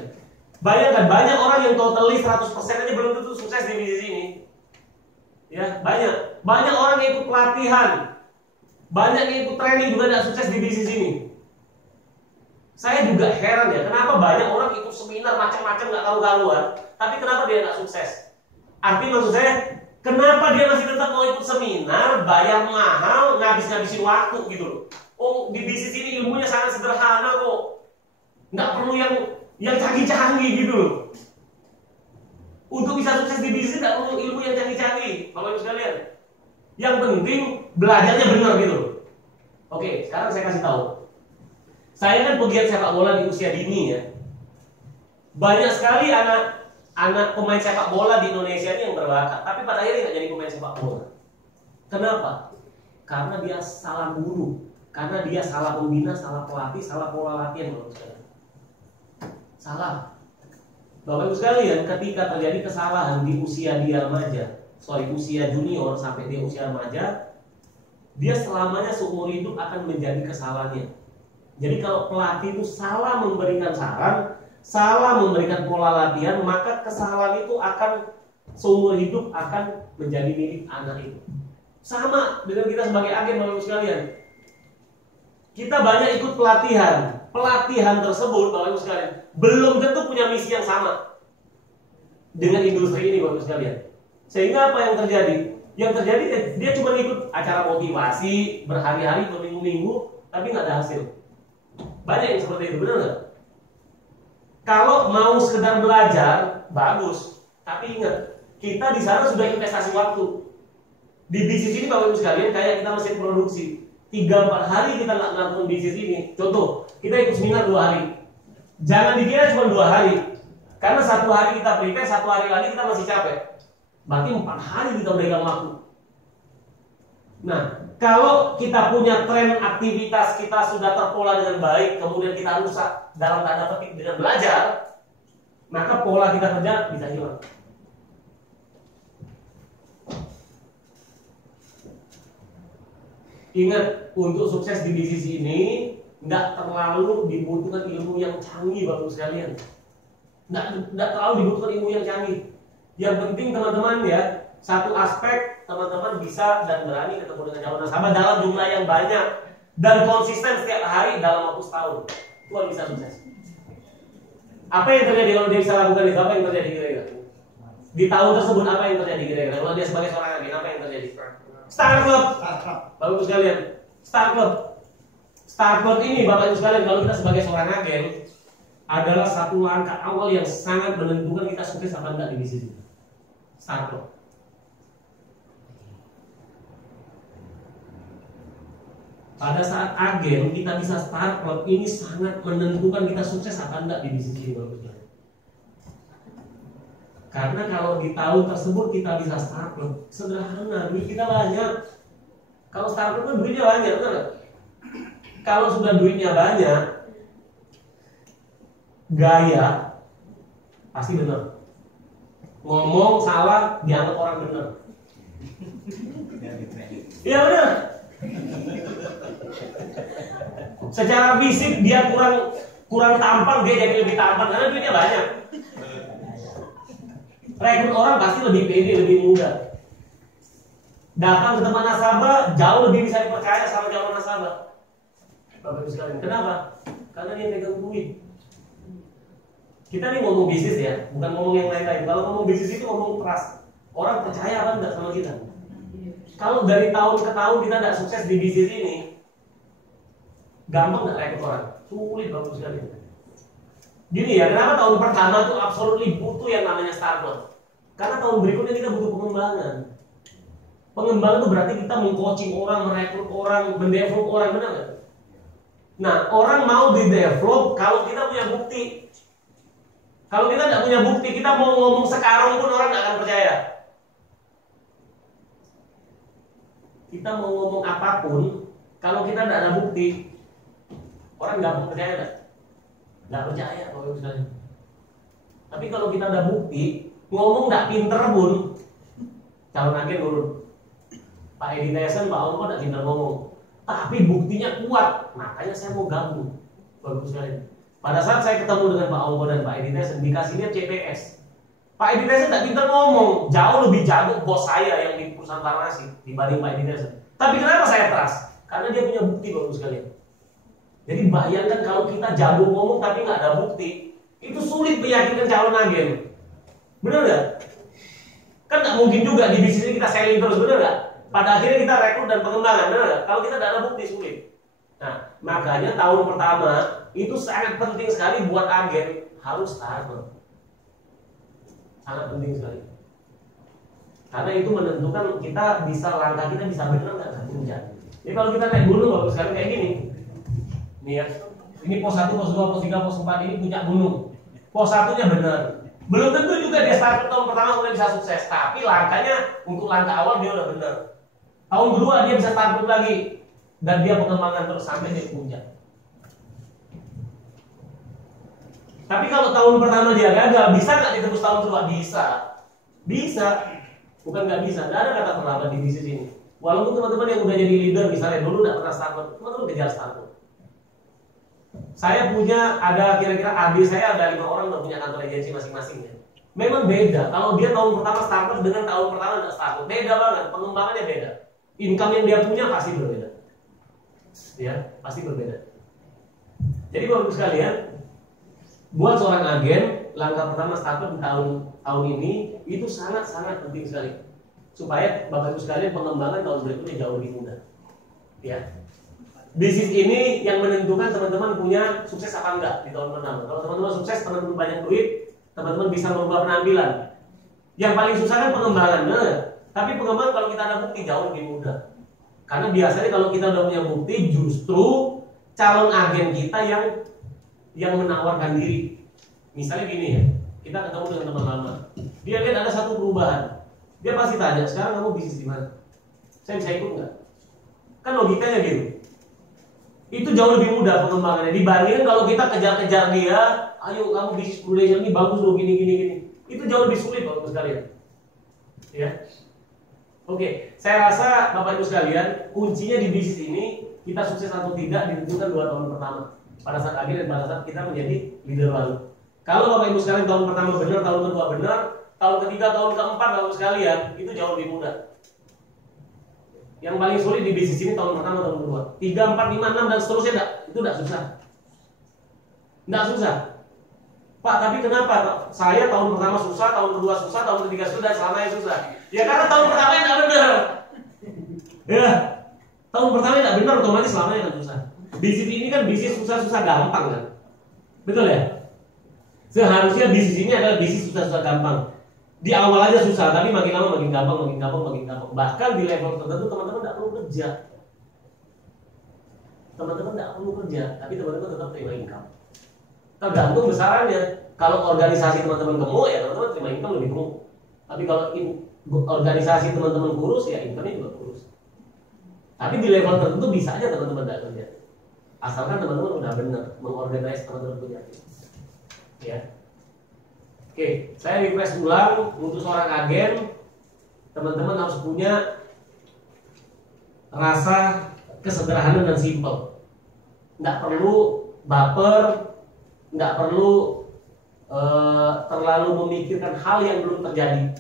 Bayangkan, banyak orang yang totally 100% aja belum tentu sukses di bisnis ini. Ya, banyak orang yang ikut pelatihan, banyak yang ikut training juga tidak sukses di bisnis ini. Saya juga heran ya, kenapa banyak orang ikut seminar macam-macam nggak karu-karuan, tapi kenapa dia nggak sukses? Artinya maksud saya, kenapa dia masih tetap mau ikut seminar, bayar mahal, ngabis-ngabisin waktu gitu loh. Oh, di bisnis ini ilmunya sangat sederhana kok, nggak perlu yang canggih-canggih gitu loh. Untuk bisa sukses di bisnis nggak perlu ilmu yang canggih-canggih, Bapak Ibu sekalian. Yang penting belajarnya benar gitu loh. Oke, sekarang saya kasih tahu. Saya kan pegiat sepak bola di usia dini ya. Banyak sekali anak pemain sepak bola di Indonesia ini yang berbakat, tapi pada akhirnya nggak jadi pemain sepak bola. Kenapa? Karena dia salah guru, karena dia salah pembina, salah pelatih, salah pola latihan, Bapak sekalian. Salah. Bapak Ibu sekalian, ketika terjadi kesalahan di usia dia remaja, usia junior sampai dia usia remaja, dia selamanya seumur hidup akan menjadi kesalahannya. Jadi kalau pelatih itu salah memberikan saran, salah memberikan pola latihan, maka kesalahan itu akan seumur hidup akan menjadi milik anak itu. Sama dengan kita sebagai agen, Bapak Ibu sekalian. Kita banyak ikut pelatihan. Pelatihan tersebut, Bapak Ibu sekalian, belum tentu punya misi yang sama dengan industri ini, Bapak Ibu sekalian. Sehingga apa yang terjadi? Yang terjadi dia cuma ikut acara motivasi berhari-hari, berminggu-minggu, tapi nggak ada hasil. Banyak yang seperti itu, benar nggak? Kalau mau sekedar belajar, bagus. Tapi ingat, kita di sana sudah investasi waktu. Di bisnis ini, Bapak Ibu sekalian, kayak kita mesin produksi. 3-4 hari kita nggak melakukan bisnis ini. Contoh, kita ikut seminar 2 hari. Jangan dikira cuma 2 hari. Karena 1 hari kita prepare, 1 hari lagi kita masih capek. Berarti 4 hari kita pegang waktu. Nah, kalau kita punya tren aktivitas kita sudah terpola dengan baik, kemudian kita rusak dalam tanda petik dengan belajar, maka pola kita kerja bisa hilang. Ingat, untuk sukses di bisnis ini nggak terlalu dibutuhkan ilmu yang canggih, Bapak sekalian. Nggak terlalu dibutuhkan ilmu yang canggih. Yang penting teman-teman ya, satu aspek teman-teman bisa dan berani ketemu dengan calon nasabah dalam jumlah yang banyak dan konsisten setiap hari dalam waktu setahun. Tuhan bisa sukses. Apa yang terjadi kalau dia bisa lakukan itu? Apa yang terjadi kira-kira? Di tahun tersebut apa yang terjadi kira-kira? Kalau dia sebagai seorang agen, apa yang terjadi? Start Club. Bapak Ibu sekalian, Start Club. Start Club ini Bapak Ibu sekalian, kalau kita sebagai seorang agen adalah satu langkah awal yang sangat menentukan kita sukses apa enggak di bisnis ini. Start Club. Pada saat agen kita bisa Start Club, ini sangat menentukan kita sukses apa enggak di bisnis ini, Bapak Ibu sekalian. Karena kalau di tahun tersebut kita bisa Start Club, sederhana, duit kita banyak. Kalau Start Club kan duitnya banyak, benar nggak? Kalau sudah duitnya banyak, gaya pasti benar. Ngomong salah dianggap orang benar. Iya benar. Secara fisik dia kurang tampan, dia jadi lebih tampan karena duitnya banyak. Rekrut orang pasti lebih pede, lebih mudah. Datang ke tempat nasabah jauh lebih bisa dipercaya sama calon nasabah. Bapak Ibu sekalian, kenapa? Karena dia pegang duit. Kita nih ngomong bisnis ya, bukan ngomong yang lain-lain. Kalau ngomong bisnis itu ngomong trust. Orang percaya apa enggak sama kita? Kalau dari tahun ke tahun kita tidak sukses di bisnis ini, gampang nggak rekrut orang? Sulit, Bapak Ibu sekalian. Gini ya, kenapa tahun pertama tuh absolutely butuh yang namanya Start Club? Karena tahun berikutnya kita butuh pengembangan. Pengembangan itu berarti kita meng-coaching orang, merekrut orang, mendevelop orang, benar nggak? Nah, orang mau di-develop kalau kita punya bukti. Kalau kita nggak punya bukti, kita mau ngomong sekarang pun orang nggak akan percaya. Kita mau ngomong apapun, kalau kita nggak ada bukti, orang nggak percaya nggak? Nggak percaya kalau misalnya. Tapi kalau kita ada bukti, ngomong nggak pinter pun, calon agen nurut. Pak Edi Tyson, Pak Om nggak pinter ngomong, tapi buktinya kuat, makanya saya mau gabung. Bagus sekali. Pada saat saya ketemu dengan Pak Om dan Pak Edi Tyson, dikasih lihat CPS. Pak Edi Tyson nggak pinter ngomong, jauh lebih jago bos saya yang di perusahaan farmasi dibanding Pak Edi Tyson. Tapi kenapa saya trust? Karena dia punya bukti, bagus sekali. Jadi bayangkan kalau kita jago ngomong tapi nggak ada bukti, itu sulit meyakinkan calon agen. Benar nggak? Kan nggak mungkin juga di bisnis ini kita selling terus, benar nggak? Pada akhirnya kita rekrut dan pengembangan, benar nggak? Kalau kita tidak ada bukti, sulit. Nah, makanya tahun pertama itu sangat penting sekali buat agen harus Start Club. Sangat penting sekali. Karena itu menentukan kita bisa langkah kita bisa benar nggak kerja. Jadi kalau kita naik gunung bagus sekali kayak gini. Nih ya. Ini pos 1, pos 2, pos 3, pos 4 ini puncak gunung. Pos 1-nya benar. Belum tentu juga dia start tahun pertama udah bisa sukses, tapi langkahnya untuk langkah awal dia udah benar. Tahun kedua dia bisa start lagi dan dia pengembangan terus sampai dia puncak. Tapi kalau tahun pertama dia gagal, bisa nggak ditebus tahun kedua? Bisa. Bisa. Bukan nggak bisa. Nggak ada kata terlambat di bisnis ini. Walaupun teman-teman yang udah jadi leader misalnya dulu nggak pernah startup, teman-teman kejar startup. Saya punya ada kira-kira adik saya ada 5 orang yang punya kantor agensi masing-masing ya. Memang beda. Kalau dia tahun pertama startup dengan tahun pertama nggak startup, beda banget. Pengembangannya beda. Income yang dia punya pasti berbeda. Ya, pasti berbeda. Jadi bapak sekalian, buat seorang agen, langkah pertama startup di tahun ini itu sangat-sangat penting sekali. Supaya bapak ibu sekalian pengembangan tahun berikutnya jauh lebih mudah. Ya. Bisnis ini yang menentukan teman-teman punya sukses apa enggak di tahun pertama. Kalau teman-teman sukses, teman-teman banyak duit, teman-teman bisa merubah penampilan. Yang paling susah kan pengembangan, benar? Tapi pengembangan kalau kita ada bukti jauh lebih mudah. Karena biasanya kalau kita udah punya bukti, justru calon agen kita yang menawarkan diri. Misalnya gini ya, kita ketemu dengan teman lama, dia lihat ada satu perubahan, dia pasti tanya, sekarang kamu bisnis di mana? Saya bisa ikut nggak? Kan logikanya gitu. Itu jauh lebih mudah pengembangannya dibandingkan kalau kita kejar-kejar dia, ayo kamu bisnis Blue ini bagus loh gini. Itu jauh lebih sulit Bapak Ibu sekalian. Ya. Oke, saya rasa Bapak Ibu sekalian, kuncinya di bisnis ini kita sukses atau tidak ditentukan 2 tahun pertama. Pada saat akhir dan pada saat kita menjadi leader baru. Kalau Bapak Ibu sekalian tahun pertama benar, tahun kedua benar, tahun ketiga, tahun keempat Bapak Ibu sekalian, itu jauh lebih mudah. Yang paling sulit di bisnis ini tahun pertama, tahun kedua. 3, 4, 5, 6 dan seterusnya itu enggak susah. Enggak susah. Pak, tapi kenapa? Saya tahun pertama susah, tahun kedua susah, tahun ketiga susah, dan selamanya susah. Ya karena tahun pertama enggak benar. Ya. Tahun pertama enggak benar, otomatis selamanya akan susah. Bisnis ini kan bisnis susah-susah gampang kan? Betul ya? Seharusnya bisnis ini adalah bisnis susah-susah gampang. Di awal aja susah, tapi makin lama makin gampang. Bahkan di level tertentu teman-teman tidak perlu kerja. Teman-teman tidak perlu kerja, tapi teman-teman tetap terima income. Tergantung besarannya. Kalau organisasi teman-teman gemuk, ya teman-teman terima income lebih gemuk. Tapi kalau organisasi teman-teman kurus, ya income-nya juga kurus. Tapi di level tertentu bisa aja teman-teman tidak kerja. Asalkan teman-teman udah benar mengorganisasi teman-teman punya. Ya. Oke, saya request ulang untuk seorang agen, teman-teman harus punya rasa kesederhanaan dan simpel. Nggak perlu baper, nggak perlu terlalu memikirkan hal yang belum terjadi.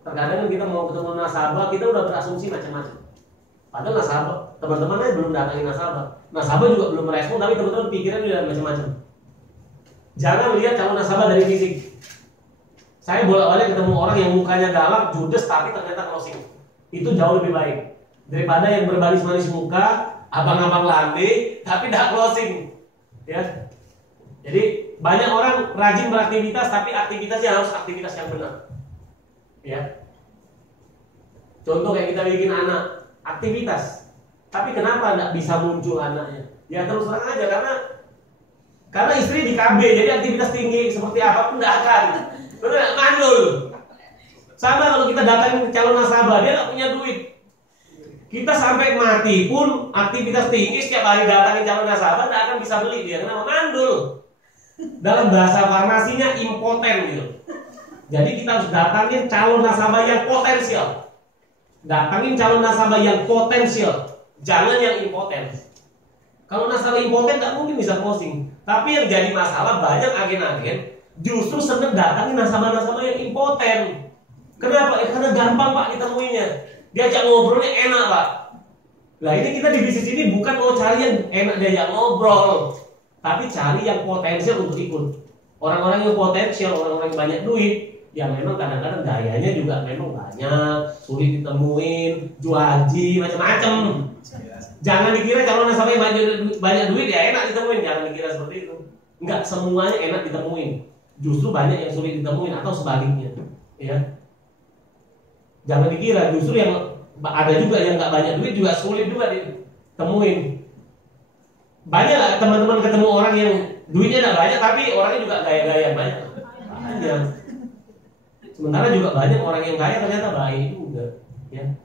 Terkadang kita mau ketemu nasabah, kita udah berasumsi macam-macam. Padahal nasabah, teman-teman aja belum datangin nasabah. Nasabah juga belum merespon, tapi teman-teman pikiran udah macam-macam. Jangan lihat calon nasabah dari fisik. Saya bolak-balik ketemu orang yang mukanya galak, judes, tapi ternyata closing. Itu jauh lebih baik daripada yang berbaris-baris muka, abang-abang landai, tapi tidak closing. Ya. Jadi banyak orang rajin beraktivitas, tapi aktivitasnya harus aktivitas yang benar. Ya. Contoh kayak kita bikin anak, aktivitas. Tapi kenapa tidak bisa muncul anaknya? Ya terus terang aja karena istri di KB, jadi aktivitas tinggi seperti apapun tidak akan. Benar, mandul. Sama kalau kita datangin calon nasabah, dia nggak punya duit. Kita sampai mati pun aktivitas tinggi setiap hari datangin calon nasabah, nggak akan bisa beli dia. Kenapa? Mandul. Dalam bahasa farmasinya impoten gitu. Jadi kita harus datangin calon nasabah yang potensial. Datangin calon nasabah yang potensial, jangan yang impoten. Kalau nasabah impoten nggak mungkin bisa closing. Tapi yang jadi masalah banyak agen-agen justru seneng datangin nasabah-nasabah yang impoten. Kenapa? Karena gampang Pak ditemuinya. Diajak ngobrolnya enak Pak. Nah ini kita di bisnis ini bukan mau cari yang enak diajak ngobrol, tapi cari yang potensial untuk ikut. Orang-orang yang potensial, orang-orang yang banyak duit, yang memang kadang-kadang gayanya juga memang banyak, sulit ditemuin, juaji, macam-macam. Jangan dikira calon nasabah yang banyak duit ya enak ditemuin, jangan dikira seperti itu. Enggak semuanya enak ditemuin. Justru banyak yang sulit ditemuin atau sebaliknya, ya. Jangan dikira justru yang Ada juga yang nggak banyak duit juga sulit juga ditemuin. Banyak lah teman-teman ketemu orang yang duitnya nggak banyak tapi orangnya juga gaya-gaya banyak. Sementara juga banyak orang yang kaya ternyata baik juga, ya.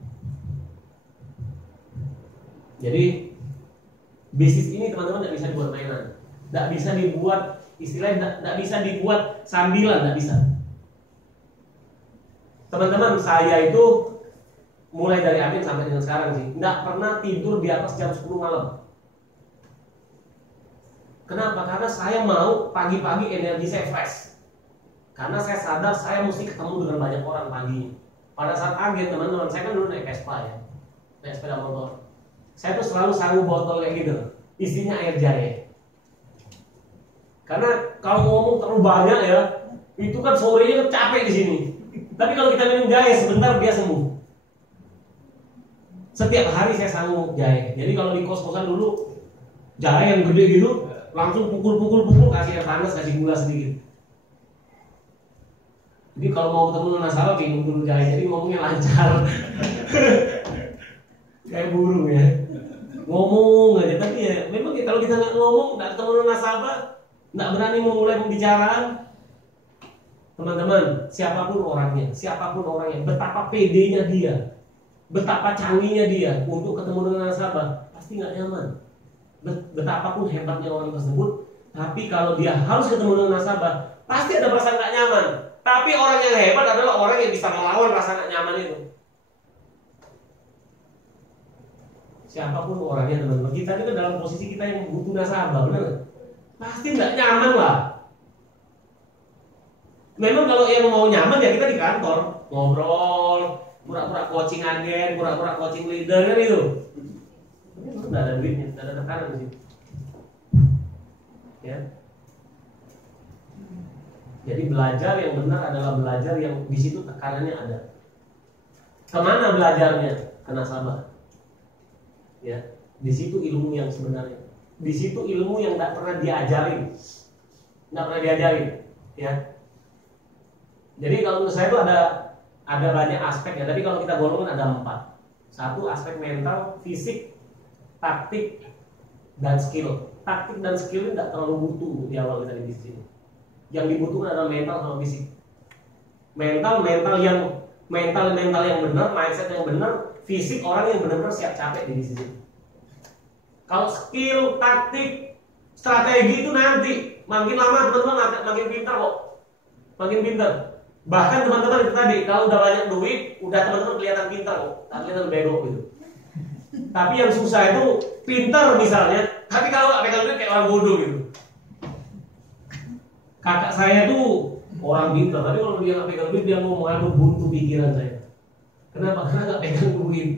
Jadi bisnis ini teman-teman tidak bisa dibuat mainan, tidak bisa dibuat istilahnya, tidak bisa dibuat sambilan, tidak bisa. Teman-teman, saya itu mulai dari Amin sampai dengan sekarang sih, tidak pernah tidur di atas jam 10 malam. Kenapa? Karena saya mau pagi-pagi energi saya fresh. Karena saya sadar saya mesti ketemu dengan banyak orang pagi. Pada saat pagi teman-teman, saya kan dulu naik Vespa ya, naik sepeda motor. Saya tuh selalu sanggup botol kayak gitu, isinya air jahe. Karena kalau ngomong terlalu banyak ya, itu kan sorenya capek di sini. Tapi kalau kita minum jahe sebentar dia sembuh. Setiap hari saya sanggup jahe. Jadi kalau di kos-kosan dulu jahe yang gede gitu, langsung pukul, kasih air panas, kasih gula sedikit. Jadi kalau mau ketemu nasabah bingung dulu jahe, jadi ngomongnya lancar. Kayak burung ya, ngomong aja. Tapi ya memang kalau kita nggak ngomong, nggak ketemu nasabah, nggak berani memulai pembicaraan. Teman-teman, siapapun orangnya, betapa pedenya dia, betapa canggihnya dia untuk ketemu dengan nasabah, pasti nggak nyaman. Betapapun hebatnya orang tersebut, tapi kalau dia harus ketemu dengan nasabah, pasti ada perasaan nggak nyaman. Tapi orang yang hebat adalah orang yang bisa melawan rasa nggak nyaman itu. Siapapun orangnya teman-teman, kita ini kan dalam posisi kita yang butuh nasabah, benar? Pasti nggak nyaman lah. Memang kalau yang mau nyaman ya kita di kantor ngobrol, pura-pura coaching agen, pura-pura coaching leader kan itu. Nggak ada duitnya, nggak ada tekanan di situ. Ya. Jadi belajar yang benar adalah belajar yang di situ tekanannya ada. Kemana belajarnya? Ke nasabah. Ya, di situ ilmu yang sebenarnya. Di situ ilmu yang tidak pernah diajarin, ya. Jadi kalau menurut saya itu ada banyak aspek ya. Tapi kalau kita golongkan ada 4. Satu aspek mental, fisik, taktik, dan skill. Taktik dan skill ini tidak terlalu butuh di awal kita di sini. Yang dibutuhkan adalah mental sama fisik. Mental yang benar, mindset yang benar, fisik orang yang benar-benar siap capek di sini. Kalau skill, taktik, strategi itu nanti makin lama teman-teman makin pintar kok, makin pintar. Bahkan teman-teman itu tadi kalau udah banyak duit, udah teman-teman kelihatan pintar kok, tak kelihatan bego gitu. Tapi yang susah itu pintar misalnya, tapi kalau nggak pegang duit kayak orang bodoh gitu. Kakak saya tuh orang pintar, tapi kalau dia nggak pegang duit dia ngomong anu buntu pikiran saya. Kenapa? Karena nggak pegang duit.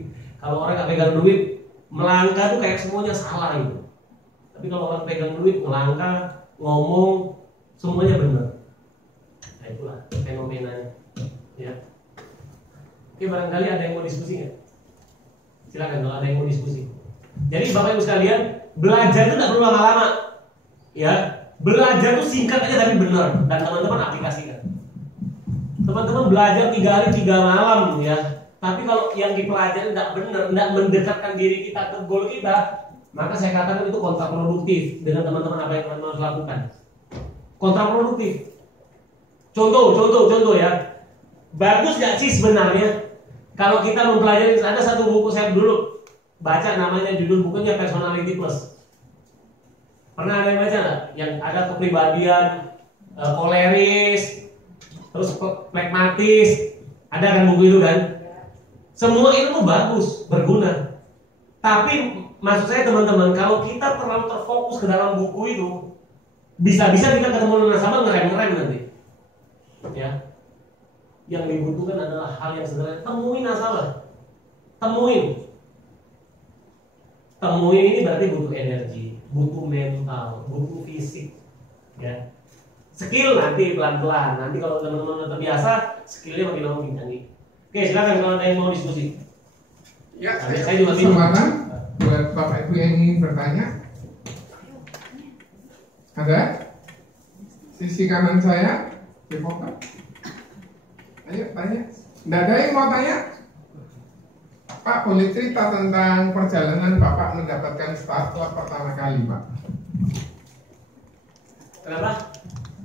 Kalau orang nggak pegang duit, melangkah tuh kayak semuanya salah gitu. Tapi kalau orang pegang duit, melangkah, ngomong, semuanya benar. Nah itulah fenomenanya. Ya. Oke, barangkali ada yang mau diskusi nggak? Silakan kalau ada yang mau diskusi. Jadi Bapak Ibu sekalian, belajar itu tidak perlu lama-lama. Ya. Belajar tuh singkat aja tapi benar, dan teman-teman aplikasikan. Teman-teman belajar 3 hari 3 malam ya. Tapi kalau yang dipelajari tidak benar, tidak mendekatkan diri kita ke goal kita, maka saya katakan itu kontraproduktif dengan teman-teman apa yang teman-teman harus lakukan. Kontraproduktif. Contoh ya. Bagus nggak sih sebenarnya kalau kita mempelajari, ada satu buku saya dulu baca, namanya judul bukunya Personality Plus. Pernah ada yang baca nggak? Yang ada kepribadian koleris, terus pragmatis, ada kan buku itu kan? Semua ilmu bagus, berguna. Tapi maksud saya teman-teman, kalau kita terlalu terfokus ke dalam buku itu, bisa-bisa kita ketemu nasabah ngerem-ngerem nanti. Ya. Yang dibutuhkan adalah hal yang sederhana. Temuin nasabah. Temuin ini berarti butuh energi, butuh mental, butuh fisik, ya. Skill nanti pelan-pelan. Nanti kalau teman-teman terbiasa, skillnya makin lama makin canggih. Oke, silakan kalau ada yang mau diskusi. Ya, saya juga kesempatan buat Bapak Ibu yang ingin bertanya. Ada? Sisi kanan saya, di foto. Ayo tanya. Nggak ada yang mau tanya? Pak, boleh cerita tentang perjalanan Bapak mendapatkan start club pertama kali, Pak? Kenapa?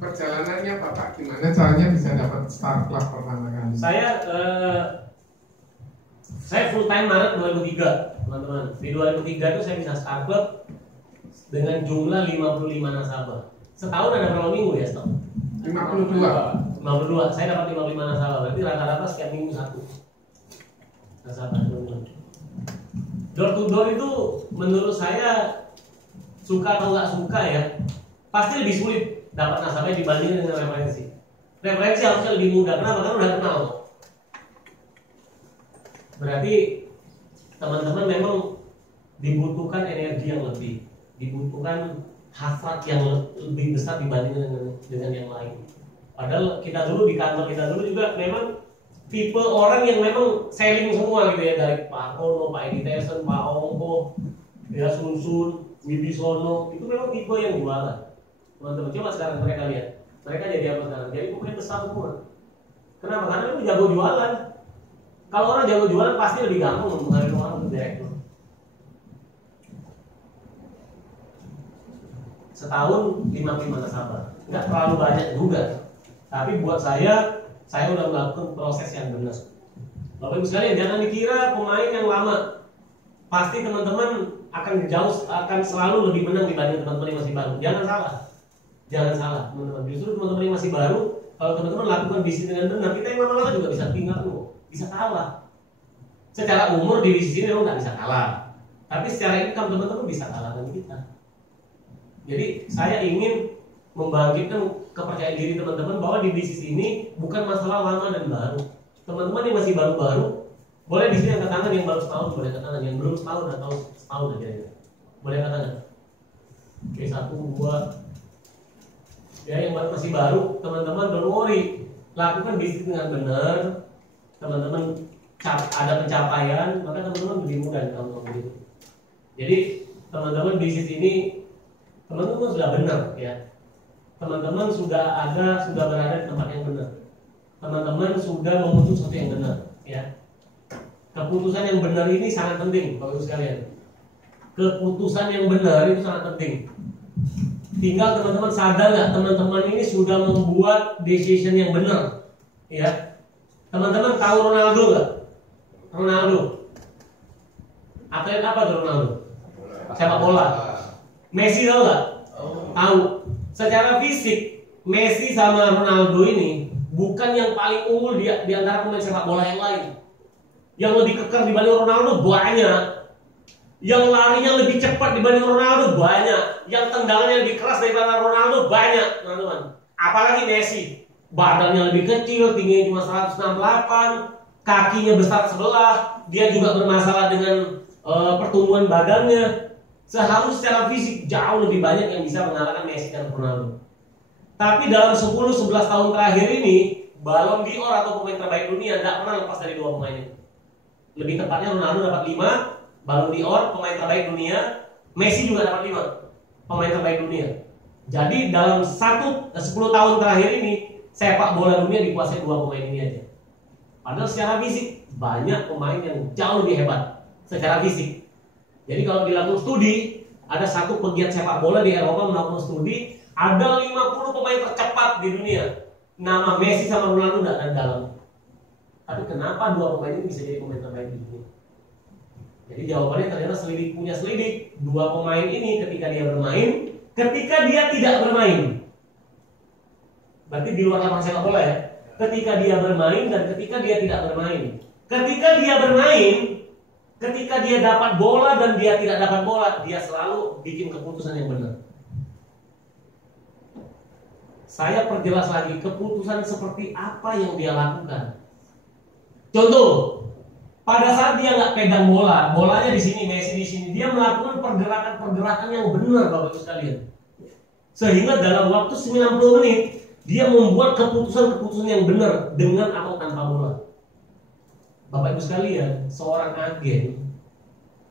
Perjalanannya Bapak gimana caranya bisa dapat start club pertama kali? Saya full time Maret 2003, teman-teman. Di 2003 itu saya bisa start club dengan jumlah 55 nasabah. Setahun ada berapa minggu ya, setahun? 52. 52. Saya dapat 55 nasabah. Berarti rata-rata setiap minggu satu nasabah. Door to door itu menurut saya, suka atau nggak suka ya, pasti lebih sulit dapat nasabah dibandingkan dengan referensi. Referensi harusnya lebih mudah. Kenapa? Karena udah kenal. Berarti teman-teman memang dibutuhkan energi yang lebih, dibutuhkan hasrat yang lebih besar dibandingkan dengan yang lain. Padahal kita dulu di kantor kita dulu juga memang tipe orang yang memang selling semua gitu ya, dari Pak Kono, Pak Edi Tyson, Pak Ongko, ya Sun, Wibisono, itu memang tipe yang jualan. Teman-teman, coba sekarang mereka lihat, mereka jadi apa sekarang? Jadi pemain besar semua. Kenapa? Karena memang jago jualan. Kalau orang jago jualan pasti lebih gampang mempengaruhi orang untuk direktur. Setahun 55 nasabah, nggak terlalu banyak juga. Tapi buat saya udah melakukan proses yang benar. Bapak Ibu sekalian, jangan dikira pemain yang lama pasti teman-teman akan selalu lebih menang dibanding teman-teman yang masih baru. Jangan salah, teman-teman. Justru teman-teman yang masih baru, kalau teman-teman lakukan bisnis dengan benar, kita yang lama-lama juga bisa tinggal loh, bisa kalah. Secara umur di bisnis ini memang nggak bisa kalah, tapi secara income teman-teman bisa kalah dengan kita. Jadi saya ingin membangkitkan kepercayaan diri teman-teman bahwa di bisnis ini bukan masalah lama dan baru. Teman-teman yang masih baru-baru boleh di sini angkat tangan, yang baru setahun boleh angkat tangan, yang belum setahun atau setahun aja ya. Boleh angkat tangan. Oke, 1, 2. Ya, yang masih baru, teman-teman don't worry, lakukan bisnis dengan benar. Teman-teman ada pencapaian, maka teman-teman lebih mudah kalau begitu. Jadi teman-teman bisnis ini teman-teman sudah benar ya. Teman-teman sudah berada di tempat yang benar. Teman-teman sudah memutuskan sesuatu yang benar ya. Keputusan yang benar ini sangat penting Bapak Ibu sekalian. Keputusan yang benar itu sangat penting. Tinggal teman-teman sadar nggak, teman-teman ini sudah membuat decision yang benar ya. Teman-teman tahu Ronaldo nggak? Ronaldo atlet apa tuh Ronaldo? Sepak bola. Messi tahu nggak? Tahu. Secara fisik Messi sama Ronaldo ini bukan yang paling unggul di antara pemain sepak bola yang lain. Yang lebih kekar dibanding Ronaldo banyak. Yang larinya lebih cepat dibanding Ronaldo banyak. Yang tendangannya lebih keras daripada Ronaldo banyak, teman-teman. Apalagi Messi, badannya lebih kecil, tingginya cuma 168, kakinya besar sebelah, dia juga bermasalah dengan pertumbuhan badannya. Seharusnya secara fisik jauh lebih banyak yang bisa mengalahkan Messi dan Ronaldo. Tapi dalam 10-11 tahun terakhir ini, Ballon d'Or atau pemain terbaik dunia tidak pernah lepas dari dua pemain ini. Lebih tepatnya Ronaldo dapat 5 Ballon d'Or, pemain terbaik dunia. Messi juga dapat 5 pemain terbaik dunia. Jadi dalam 10 tahun terakhir ini, sepak bola dunia dikuasai dua pemain ini aja. Padahal secara fisik banyak pemain yang jauh lebih hebat secara fisik. Jadi kalau dilakukan studi, ada satu pegiat sepak bola di Eropa melakukan studi, ada 50 pemain tercepat di dunia. Nama Messi sama Ronaldo tidak ada di dalam. Tapi kenapa dua pemain ini bisa jadi pemain terbaik di dunia? Jadi jawabannya ternyata punya selidik. Dua pemain ini ketika dia bermain, ketika dia tidak bermain. Berarti di luar lapangan sepak bola ya. Ketika dia bermain dan ketika dia tidak bermain. Ketika dia bermain, ketika dia dapat bola dan dia tidak dapat bola, dia selalu bikin keputusan yang benar. Saya perjelas lagi, keputusan seperti apa yang dia lakukan. Contoh, pada saat dia nggak pegang bola, bolanya di sini, Messi di sini, dia melakukan pergerakan-pergerakan yang benar, Bapak Ibu sekalian. Sehingga dalam waktu 90 menit, dia membuat keputusan-keputusan yang benar dengan atau tanpa bola. Bapak Ibu sekalian, seorang agen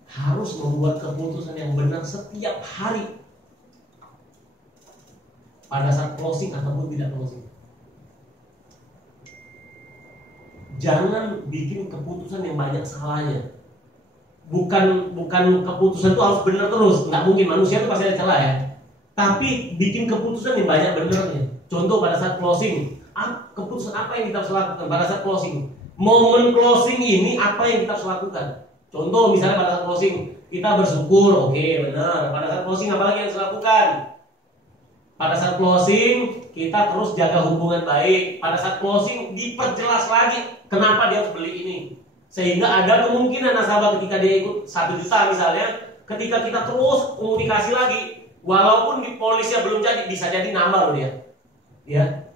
harus membuat keputusan yang benar setiap hari. Pada saat closing ataupun tidak closing. Jangan bikin keputusan yang banyak salahnya. bukan keputusan itu harus benar terus, nggak mungkin, manusia itu pasti ada celah ya. Tapi bikin keputusan yang banyak benernya. Contoh pada saat closing, keputusan apa yang kita harus lakukan pada saat closing? Momen closing ini apa yang kita harus lakukan? Contoh misalnya pada saat closing kita bersyukur, oke, benar. Pada saat closing apa lagi yang harus lakukan? Pada saat closing kita terus jaga hubungan baik. Pada saat closing diperjelas lagi kenapa dia harus beli ini. Sehingga ada kemungkinan nasabah ketika dia ikut 1 juta misalnya, ketika kita terus komunikasi lagi, walaupun di polisnya belum jadi, bisa jadi nambah loh dia. Ya.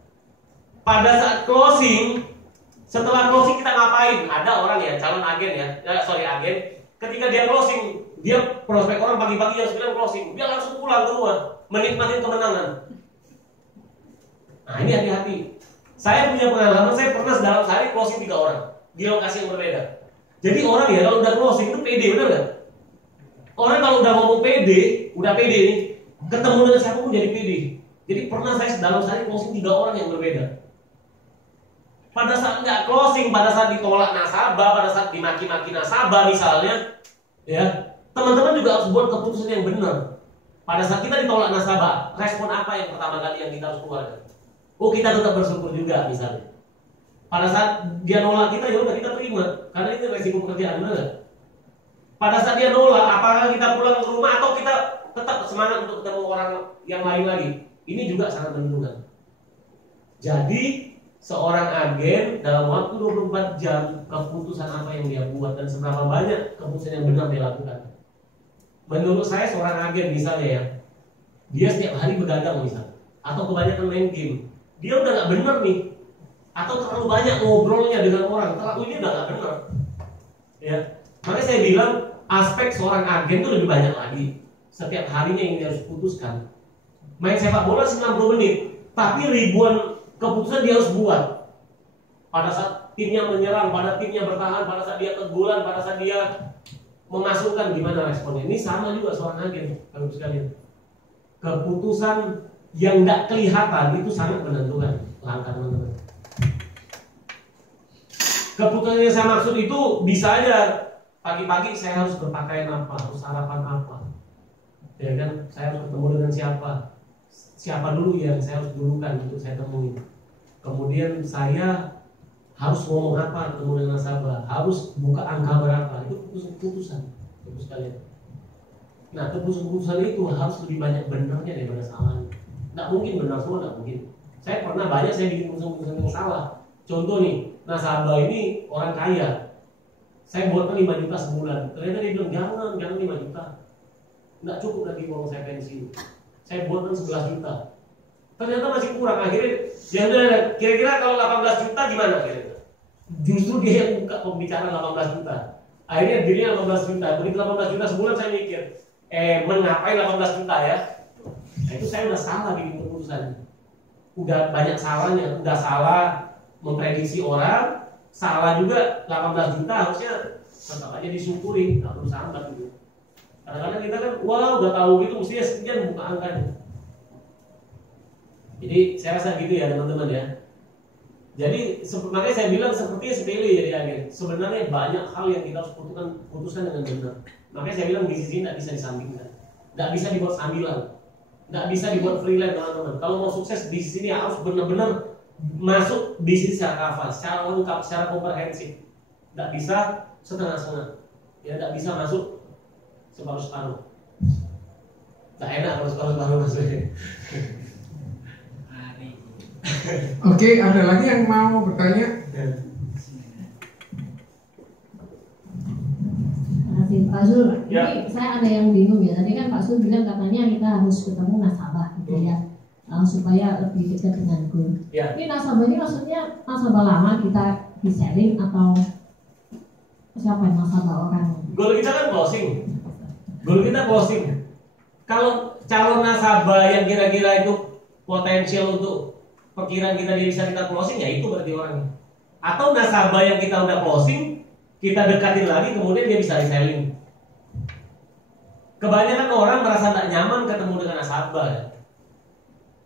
Pada saat closing, setelah closing kita ngapain? Ada orang ya, calon agen ya, agen. Ketika dia closing, dia prospek orang pagi-pagi jam 9 closing, dia langsung pulang ke rumah, menikmati kemenangan. Nah ini hati-hati. Saya punya pengalaman, saya pernah dalam sehari closing 3 orang di lokasi yang berbeda. Jadi orang ya kalau udah closing itu pede, benar nggak? Orang kalau udah ngomong pede, udah pede nih, ketemu dengan siapapun jadi pede. Jadi pernah saya dalam sehari closing 3 orang yang berbeda. Pada saat nggak closing, pada saat ditolak nasabah, pada saat dimaki-maki nasabah misalnya, ya teman-teman juga harus buat keputusan yang benar. Pada saat kita ditolak nasabah, respon apa yang pertama kali yang kita harus keluarkan? Oh, kita tetap bersyukur juga misalnya. Pada saat dia nolak kita, ya udah kita terima, karena itu resiko pekerjaan, benar nggak? Pada saat dia nolak, apakah kita pulang ke rumah atau kita tetap semangat untuk ketemu orang yang lain lagi? Ini juga sangat menentukan. Jadi seorang agen dalam waktu 24 jam keputusan apa yang dia buat dan seberapa banyak keputusan yang benar dia lakukan. Menurut saya seorang agen misalnya ya, dia setiap hari berdagang misalnya, atau kebanyakan main game, dia udah nggak benar nih, atau terlalu banyak ngobrolnya dengan orang, ini udah nggak benar. Ya, makanya saya bilang aspek seorang agen itu lebih banyak lagi. Setiap harinya yang dia harus putuskan. Main sepak bola 90 menit, tapi ribuan keputusan dia harus buat. Pada saat timnya menyerang, pada timnya bertahan, pada saat dia kegulan, pada saat dia memasukkan, gimana responnya. Ini sama juga seorang agen, kalau sekalian. Keputusan yang tidak kelihatan itu sangat menentukan langkah teman-teman. Keputusan yang saya maksud itu bisa aja pagi-pagi saya harus berpakaian apa, harus sarapan apa, ya kan? Saya harus ketemu dengan siapa dulu yang saya harus dulukan untuk saya temui. Kemudian saya harus ngomong apa ketemu dengan nasabah, harus buka angka berapa, itu keputusan terus kalian. Nah keputusan itu harus lebih banyak benarnya daripada salahnya. Nggak mungkin benar semua, nggak mungkin. Saya pernah banyak saya bikin keputusan yang salah. Contoh nih, nasabah ini orang kaya, saya buatkan 5 juta sebulan, ternyata dia bilang jangan 5 juta, nggak cukup lagi uang saya pensiun. Saya buatkan 11 juta, ternyata masih kurang. Akhirnya ya udah, kira-kira kalau 18 juta gimana kira-kira? Justru dia yang buka pembicaraan 18 juta. Akhirnya dirinya 18 juta, begitu 18 juta sebulan saya mikir, mengapain 18 juta ya? Nah, itu saya udah salah bikin keputusan. Udah banyak salahnya, udah salah memprediksi orang, salah juga 18 juta harusnya tetap aja disyukuri, nggak perlu sambat gitu. Kadang-kadang kita kan, wah udah tahu gitu, mestinya sekian buka angkanya. Jadi saya rasa gitu ya teman-teman ya. Jadi makanya saya bilang sepertinya sepele jadi agen. Sebenarnya banyak hal yang kita harus putuskan dengan benar. Makanya saya bilang bisnis ini tidak bisa disambingkan, tidak bisa dibuat sambilan, tidak bisa dibuat freelance teman-teman. Kalau mau sukses di sini harus benar-benar masuk bisnis secara kafah, secara lengkap, secara komprehensif. Tidak bisa setengah-setengah, ya tidak bisa masuk separuh-separuh. Tak enak kalau separuh-separuh maksudnya. Oke, ada lagi yang mau bertanya? Terima kasih Pak Zul. Ya. Ini saya ada yang bingung ya. Tadi kan Pak Zul bilang katanya kita harus ketemu nasabah gitu ya, supaya lebih dekat dengan guru. Ya. Ini nasabah ini maksudnya nasabah lama kita di-sharing atau siapa yang nasabah orang? Goal kita kan closing. Goal kita closing. Kalau calon nasabah yang kira-kira itu potensial untuk perkiraan kita dia bisa kita closing, ya itu berarti orangnya. Atau nasabah yang kita udah closing, kita dekatin lagi, kemudian dia bisa reselling. Kebanyakan orang merasa tak nyaman ketemu dengan nasabah,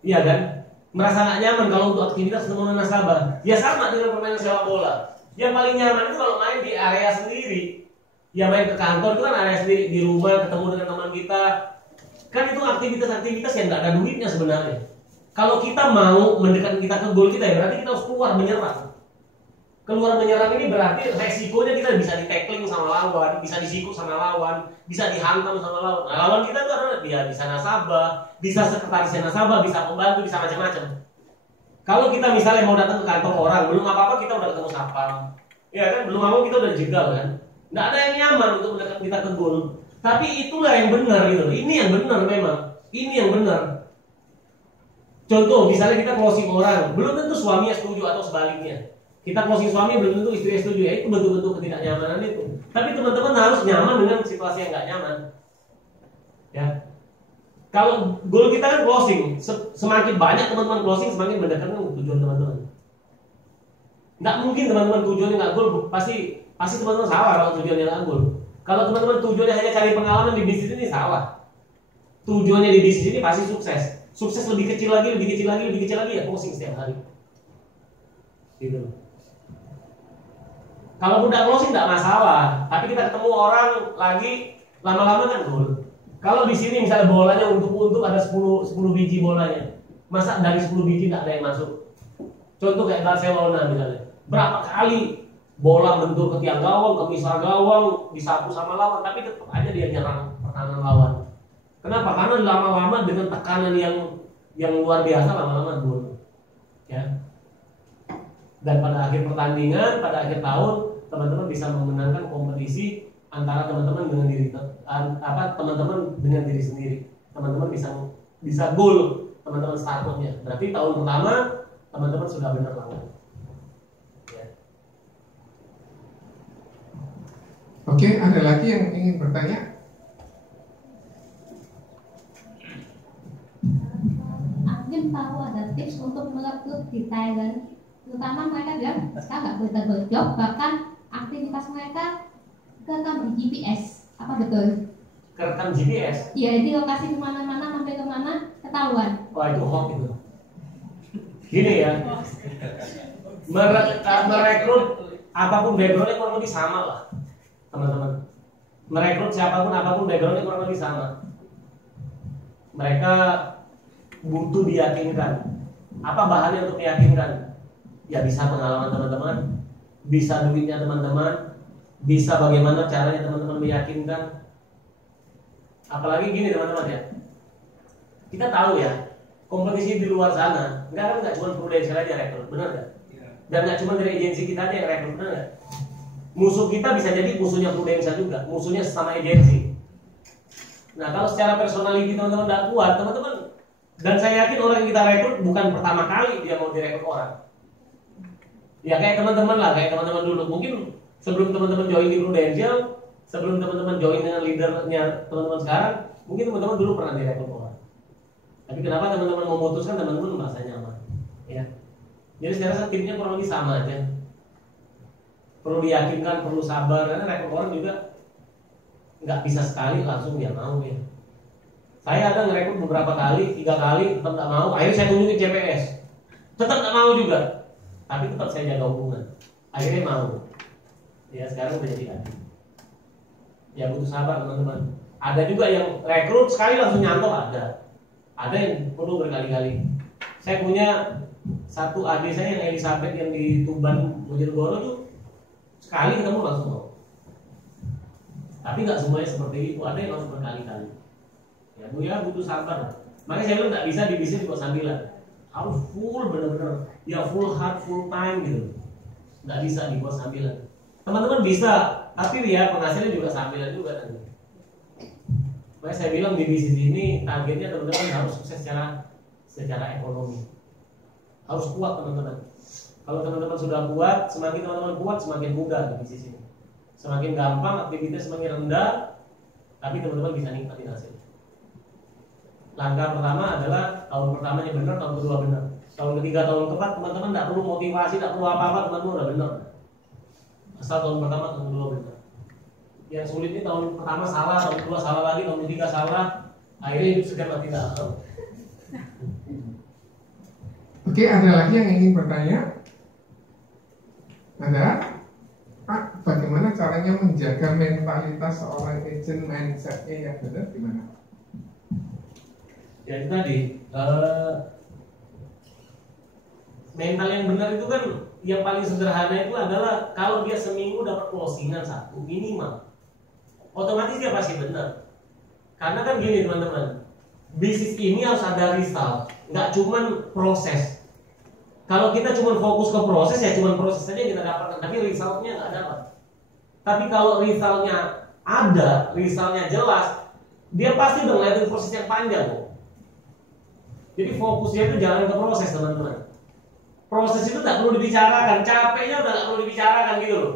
iya kan? Merasa tak nyaman kalau untuk aktivitas ketemu dengan nasabah. Ya sama dengan permainan sepak bola. Yang paling nyaman itu kalau main di area sendiri. Ya main ke kantor itu kan area sendiri, di rumah ketemu dengan teman kita. Kan itu aktivitas-aktivitas yang nggak ada duitnya sebenarnya. Kalau kita mau mendekatkan kita ke goal kita, ya berarti kita harus keluar menyerang. Keluar menyerang ini berarti resikonya kita bisa di tackling sama lawan, bisa disikut sama lawan, bisa dihantam sama lawan. Nah, lawan kita itu adalah dia bisa nasabah, bisa sekretarisnya nasabah, bisa pembantu, bisa macam-macam. Kalau kita misalnya mau datang ke kantor orang, belum apa-apa kita udah ketemu satpam, ya kan, belum apa kita udah jegal kan. Nggak ada yang nyaman untuk mendekatkan kita ke goal. Tapi itulah yang benar gitu. Ini yang benar memang. Ini yang benar. Contoh, misalnya kita closing orang, belum tentu suaminya setuju atau sebaliknya. Kita closing suami belum tentu istri setuju, ya itu bentuk-bentuk ketidaknyamanan itu. Tapi teman-teman harus nyaman dengan situasi yang nggak nyaman. Ya. Kalau goal kita kan closing, semakin banyak teman-teman closing, semakin mendekatkan tujuan teman-teman. Nggak mungkin teman-teman tujuannya nggak goal, pasti teman-teman salah kalau tujuannya nggak goal. Kalau teman-teman tujuannya hanya cari pengalaman di bisnis ini salah. Tujuannya di bisnis ini pasti sukses. Sukses lebih kecil lagi, ya closing setiap hari. Gitu. Kalau udah closing nggak masalah, tapi kita ketemu orang lagi lama-lama kan goal. Kalau di sini misalnya bolanya untuk ada 10 biji bolanya, masa dari 10 biji nggak ada yang masuk? Contoh kayak Barcelona misalnya, berapa kali bola bentur ke tiang gawang, ke misal gawang, disapu sama lawan, tapi tetap aja dia nyerang pertahanan lawan. Kenapa? Karena lama-lama dengan tekanan yang luar biasa, lama-lama goal. Ya. Dan pada akhir pertandingan, pada akhir tahun, teman-teman bisa memenangkan kompetisi antara teman-teman dengan teman-teman dengan diri sendiri. Teman-teman bisa goal, teman-teman startnya. Berarti tahun pertama teman-teman sudah benar lawan. Ya. Oke, ada lagi yang ingin bertanya? Mungkin tahu ada tips untuk merekrut di Thailand. Terutama mereka bilang sekarang nggak boleh berjob, bahkan aktivitas mereka kerekam di GPS. Apa betul? Kerekam GPS? Iya, di lokasi kemana-mana sampai kemana ketahuan. Wah, itu hoax itu. Gini ya, merekrut apapun backgroundnya kurang lebih sama lah, teman-teman. Merekrut siapapun apapun backgroundnya kurang lebih sama. Mereka butuh diyakinkan. Apa bahannya untuk diyakinkan? Ya bisa pengalaman teman-teman, bisa duitnya teman-teman, bisa bagaimana caranya teman-teman meyakinkan. Apalagi gini teman-teman ya, kita tahu ya, kompetisi di luar sana nggak cuma Prudential aja rekrut, benar nggak? Dan nggak cuma dari agensi kita aja yang rekrut, benar nggak? Musuh kita bisa jadi musuhnya Prudential juga, musuhnya sesama agensi. Nah kalau secara personality teman-teman nggak kuat, teman-teman, dan saya yakin orang yang kita rekrut bukan pertama kali dia mau direkrut orang. Ya kayak teman-teman lah, kayak teman-teman dulu. Mungkin sebelum teman-teman join di Prudential, sebelum teman-teman join dengan leadernya teman-teman sekarang, mungkin teman-teman dulu pernah direkrut orang. Tapi kenapa teman-teman memutuskan teman-teman merasa nyaman? Ya. Jadi saya rasa timnya kurang lebih sama aja. Perlu diyakinkan, perlu sabar, karena rekrut orang juga nggak bisa sekali langsung dia mau ya. Saya ada ngerekrut beberapa kali, 3 kali tetap nggak mau. Akhirnya saya tunjukin GPS, tetap nggak mau juga. Tapi tetap saya jaga hubungan. Akhirnya mau. Ya sekarang udah jadi adik. Ya butuh sabar teman-teman. Ada juga yang rekrut sekali langsung nyantol, ada. Ada yang perlu berkali-kali. Saya punya satu adik saya yang Elizabeth yang di Tuban Bojonegoro tuh sekali ketemu langsung mau. Tapi nggak semuanya seperti itu. Ada yang harus berkali-kali. Ya butuh sabar. Makanya saya bilang nggak bisa di bisnis buat sambilan. Harus full bener-bener, ya full heart, full time gitu. Nggak bisa dibuat sambilan. Teman-teman bisa, tapi ya penghasilan juga sambilan juga nanti. Makanya saya bilang di bisnis ini targetnya teman-teman harus sukses secara ekonomi. Harus kuat teman-teman. Kalau teman-teman sudah kuat, semakin teman-teman kuat semakin mudah di bisnis ini. Semakin gampang, aktivitas semakin rendah, tapi teman-teman bisa nikmatin hasil. Langkah pertama adalah tahun pertamanya benar, tahun kedua benar. Tahun ketiga, tahun keempat teman-teman tidak perlu motivasi, tidak perlu apa-apa, teman-teman udah benar. Asal tahun pertama, tahun kedua benar. Yang sulit ini tahun pertama salah, tahun kedua salah lagi, tahun ketiga salah, akhirnya hidup sudah mati akal. Oke, ada lagi yang ingin bertanya? Ada? Pak, bagaimana caranya menjaga mentalitas seorang agent, mindsetnya yang benar gimana? Ya itu tadi, mental yang benar itu kan yang paling sederhana itu adalah kalau dia seminggu dapat closingan 1 minimal, otomatis dia pasti benar. Karena kan gini teman-teman, bisnis ini harus ada result, nggak cuman proses. Kalau kita cuma fokus ke proses, ya cuma proses saja yang kita dapatkan, tapi resultnya nggak dapat. Tapi kalau resultnya ada, resultnya jelas, dia pasti udah ngeliatin proses yang panjang kok. Jadi fokusnya itu jangan ke proses teman-teman. Proses itu tak perlu dibicarakan, capeknya udah nggak perlu dibicarakan gitu loh.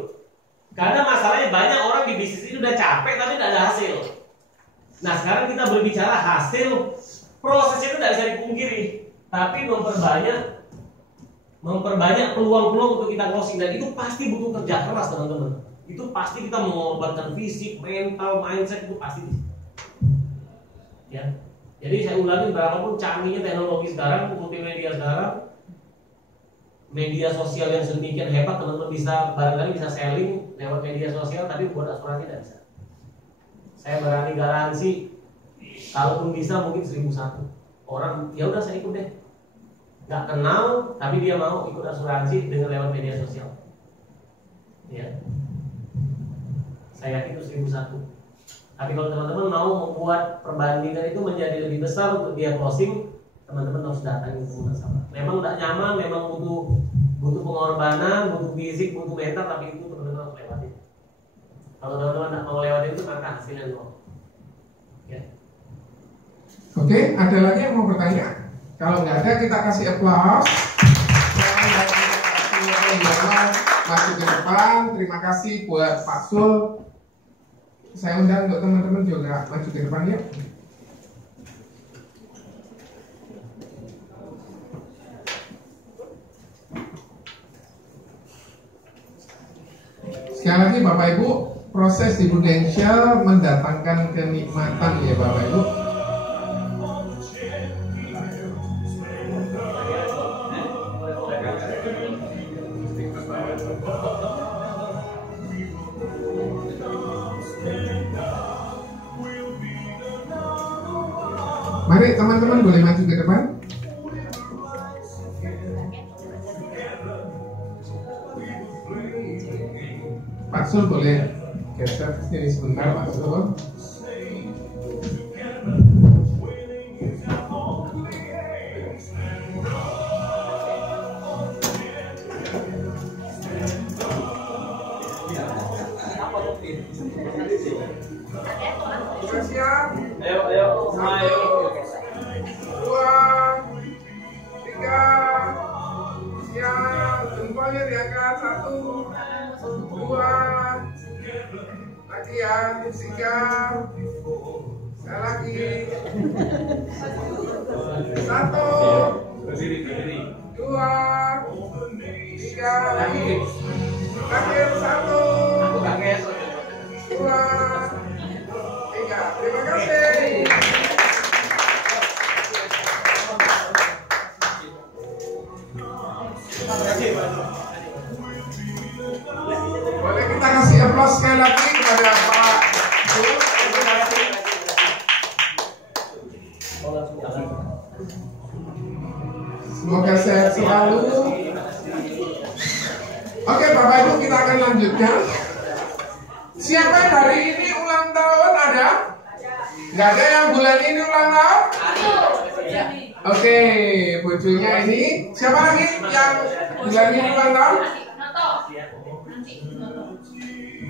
Karena masalahnya banyak orang di bisnis ini udah capek tapi nggak ada hasil. Nah sekarang kita berbicara hasil, prosesnya itu tidak bisa dipungkiri, tapi memperbanyak peluang-peluang untuk kita closing, dan itu pasti butuh kerja keras teman-teman. Itu pasti kita mengorbankan fisik, mental, mindset, itu pasti. Ya, jadi saya ulangi, berapapun canggihnya teknologi sekarang, multimedia sekarang, media sosial yang sedemikian hebat, teman-teman barangkali bisa selling lewat media sosial, tapi buat asuransi tidak bisa. Saya berani garansi, kalaupun bisa mungkin 1001 orang, ya udah saya ikut deh. Nggak kenal, tapi dia mau ikut asuransi dengan lewat media sosial. Ya, saya yakin itu 1001. Tapi kalau teman-teman mau membuat perbandingan itu menjadi lebih besar untuk dia closing, teman-teman harus datangi semua nasabah. Memang tidak nyaman, memang butuh pengorbanan, butuh fisik, butuh mental, tapi itu teman-teman harus lewati. Kalau teman-teman tidak mau lewati itu, maka hasilnya nol. Ya. Oke, ada lagi yang mau bertanya? Kalau nggak ada, kita kasih applause. Masuk ke depan. Terima kasih buat Pak Sul. Saya undang untuk teman-teman juga maju ke depan ya. Sekali lagi Bapak Ibu, proses di Prudential mendatangkan kenikmatan ya Bapak Ibu. Mari teman-teman boleh maju ke depan. Pak Sul boleh geser sini sebentar Pak Sul. Siap. Ayo. 2, 3, siap, jempolnya diangkat, 1, 2, lagi ya, 3, sekali lagi, 1, 2, 3, lagi, terakhir 1, 2, 3, terima kasih. Boleh kita kasih aplaus sekali lagi kepada Pak Sul. Semoga sehat selalu. Oke Bapak Ibu, kita akan lanjutkan. Siapa yang hari ini ulang tahun ada? Nggak ada yang bulan ini ulang tahun? Oke, bojonya ini. Siapa lagi yang bulan ini ulang tahun?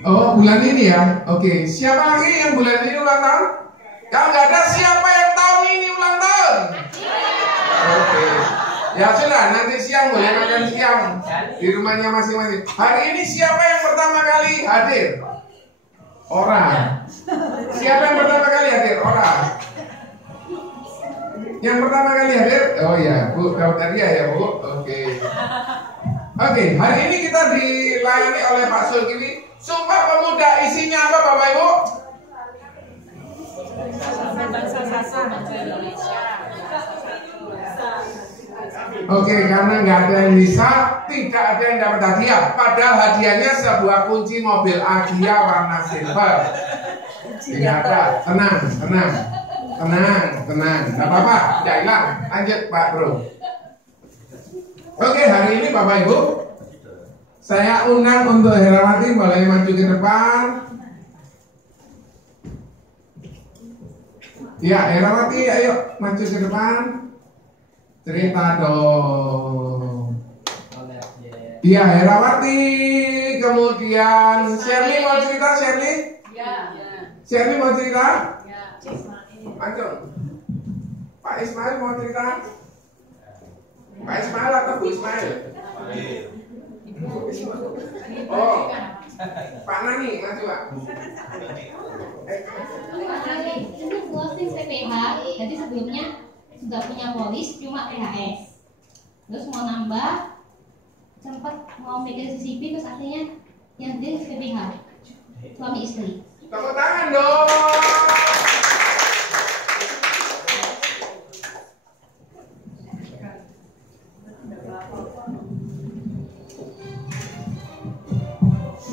Oh, bulan ini ya. Oke, siapa lagi yang bulan ini ulang tahun? Kalau nggak ada, siapa yang tahun ini ulang tahun? Oke. Ya sudah, nanti siang boleh makan siang di rumahnya masing-masing. Hari ini siapa yang pertama kali hadir? Orang. Siapa yang pertama kali hadir? Orang. Yang pertama kali hadir? Oh ya, Bu Dautaria ya Bu. Oke. Oke, hari ini kita dilayani oleh Pak Sulkifli. Sumpah Pemuda isinya apa Bapak Ibu? Oke, karena nggak ada yang bisa, tidak ada yang dapat hadiah. Padahal hadiahnya sebuah kunci mobil Agia warna silver. Tidak ada. Tenang. Nggak apa-apa, tidak hilang. Lanjut Pak Bro. Oke, hari ini Bapak Ibu, saya undang untuk Herawati boleh maju ke depan. Ya, Herawati, ayo maju ke depan. Cerita dong. Iya, Herawati. Kemudian Shirley mau cerita, Shirley? Ya. Shirley mau cerita? Ya. Maju. Pak Ismail mau cerita? Pak Ismail atau Bu Ismail? Oh, Pak Nani maju Pak. Ini closing PPH, jadi sebelumnya sudah punya polis cuma PHS, terus mau nambah, sempat mau mikir CCP, terus akhirnya yang dia PPH, suami istri. Tepuk tangan dong.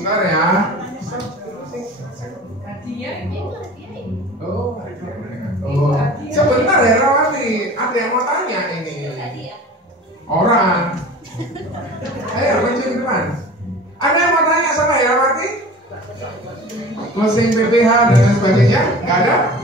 Bentar ya. Oh, sebentar ya Rawati, ada yang mau tanya ini. Orang. Ayo maju ke depan. Ada yang mau tanya sama Herawati? Closing PPH dan sebagainya? Nggak ada?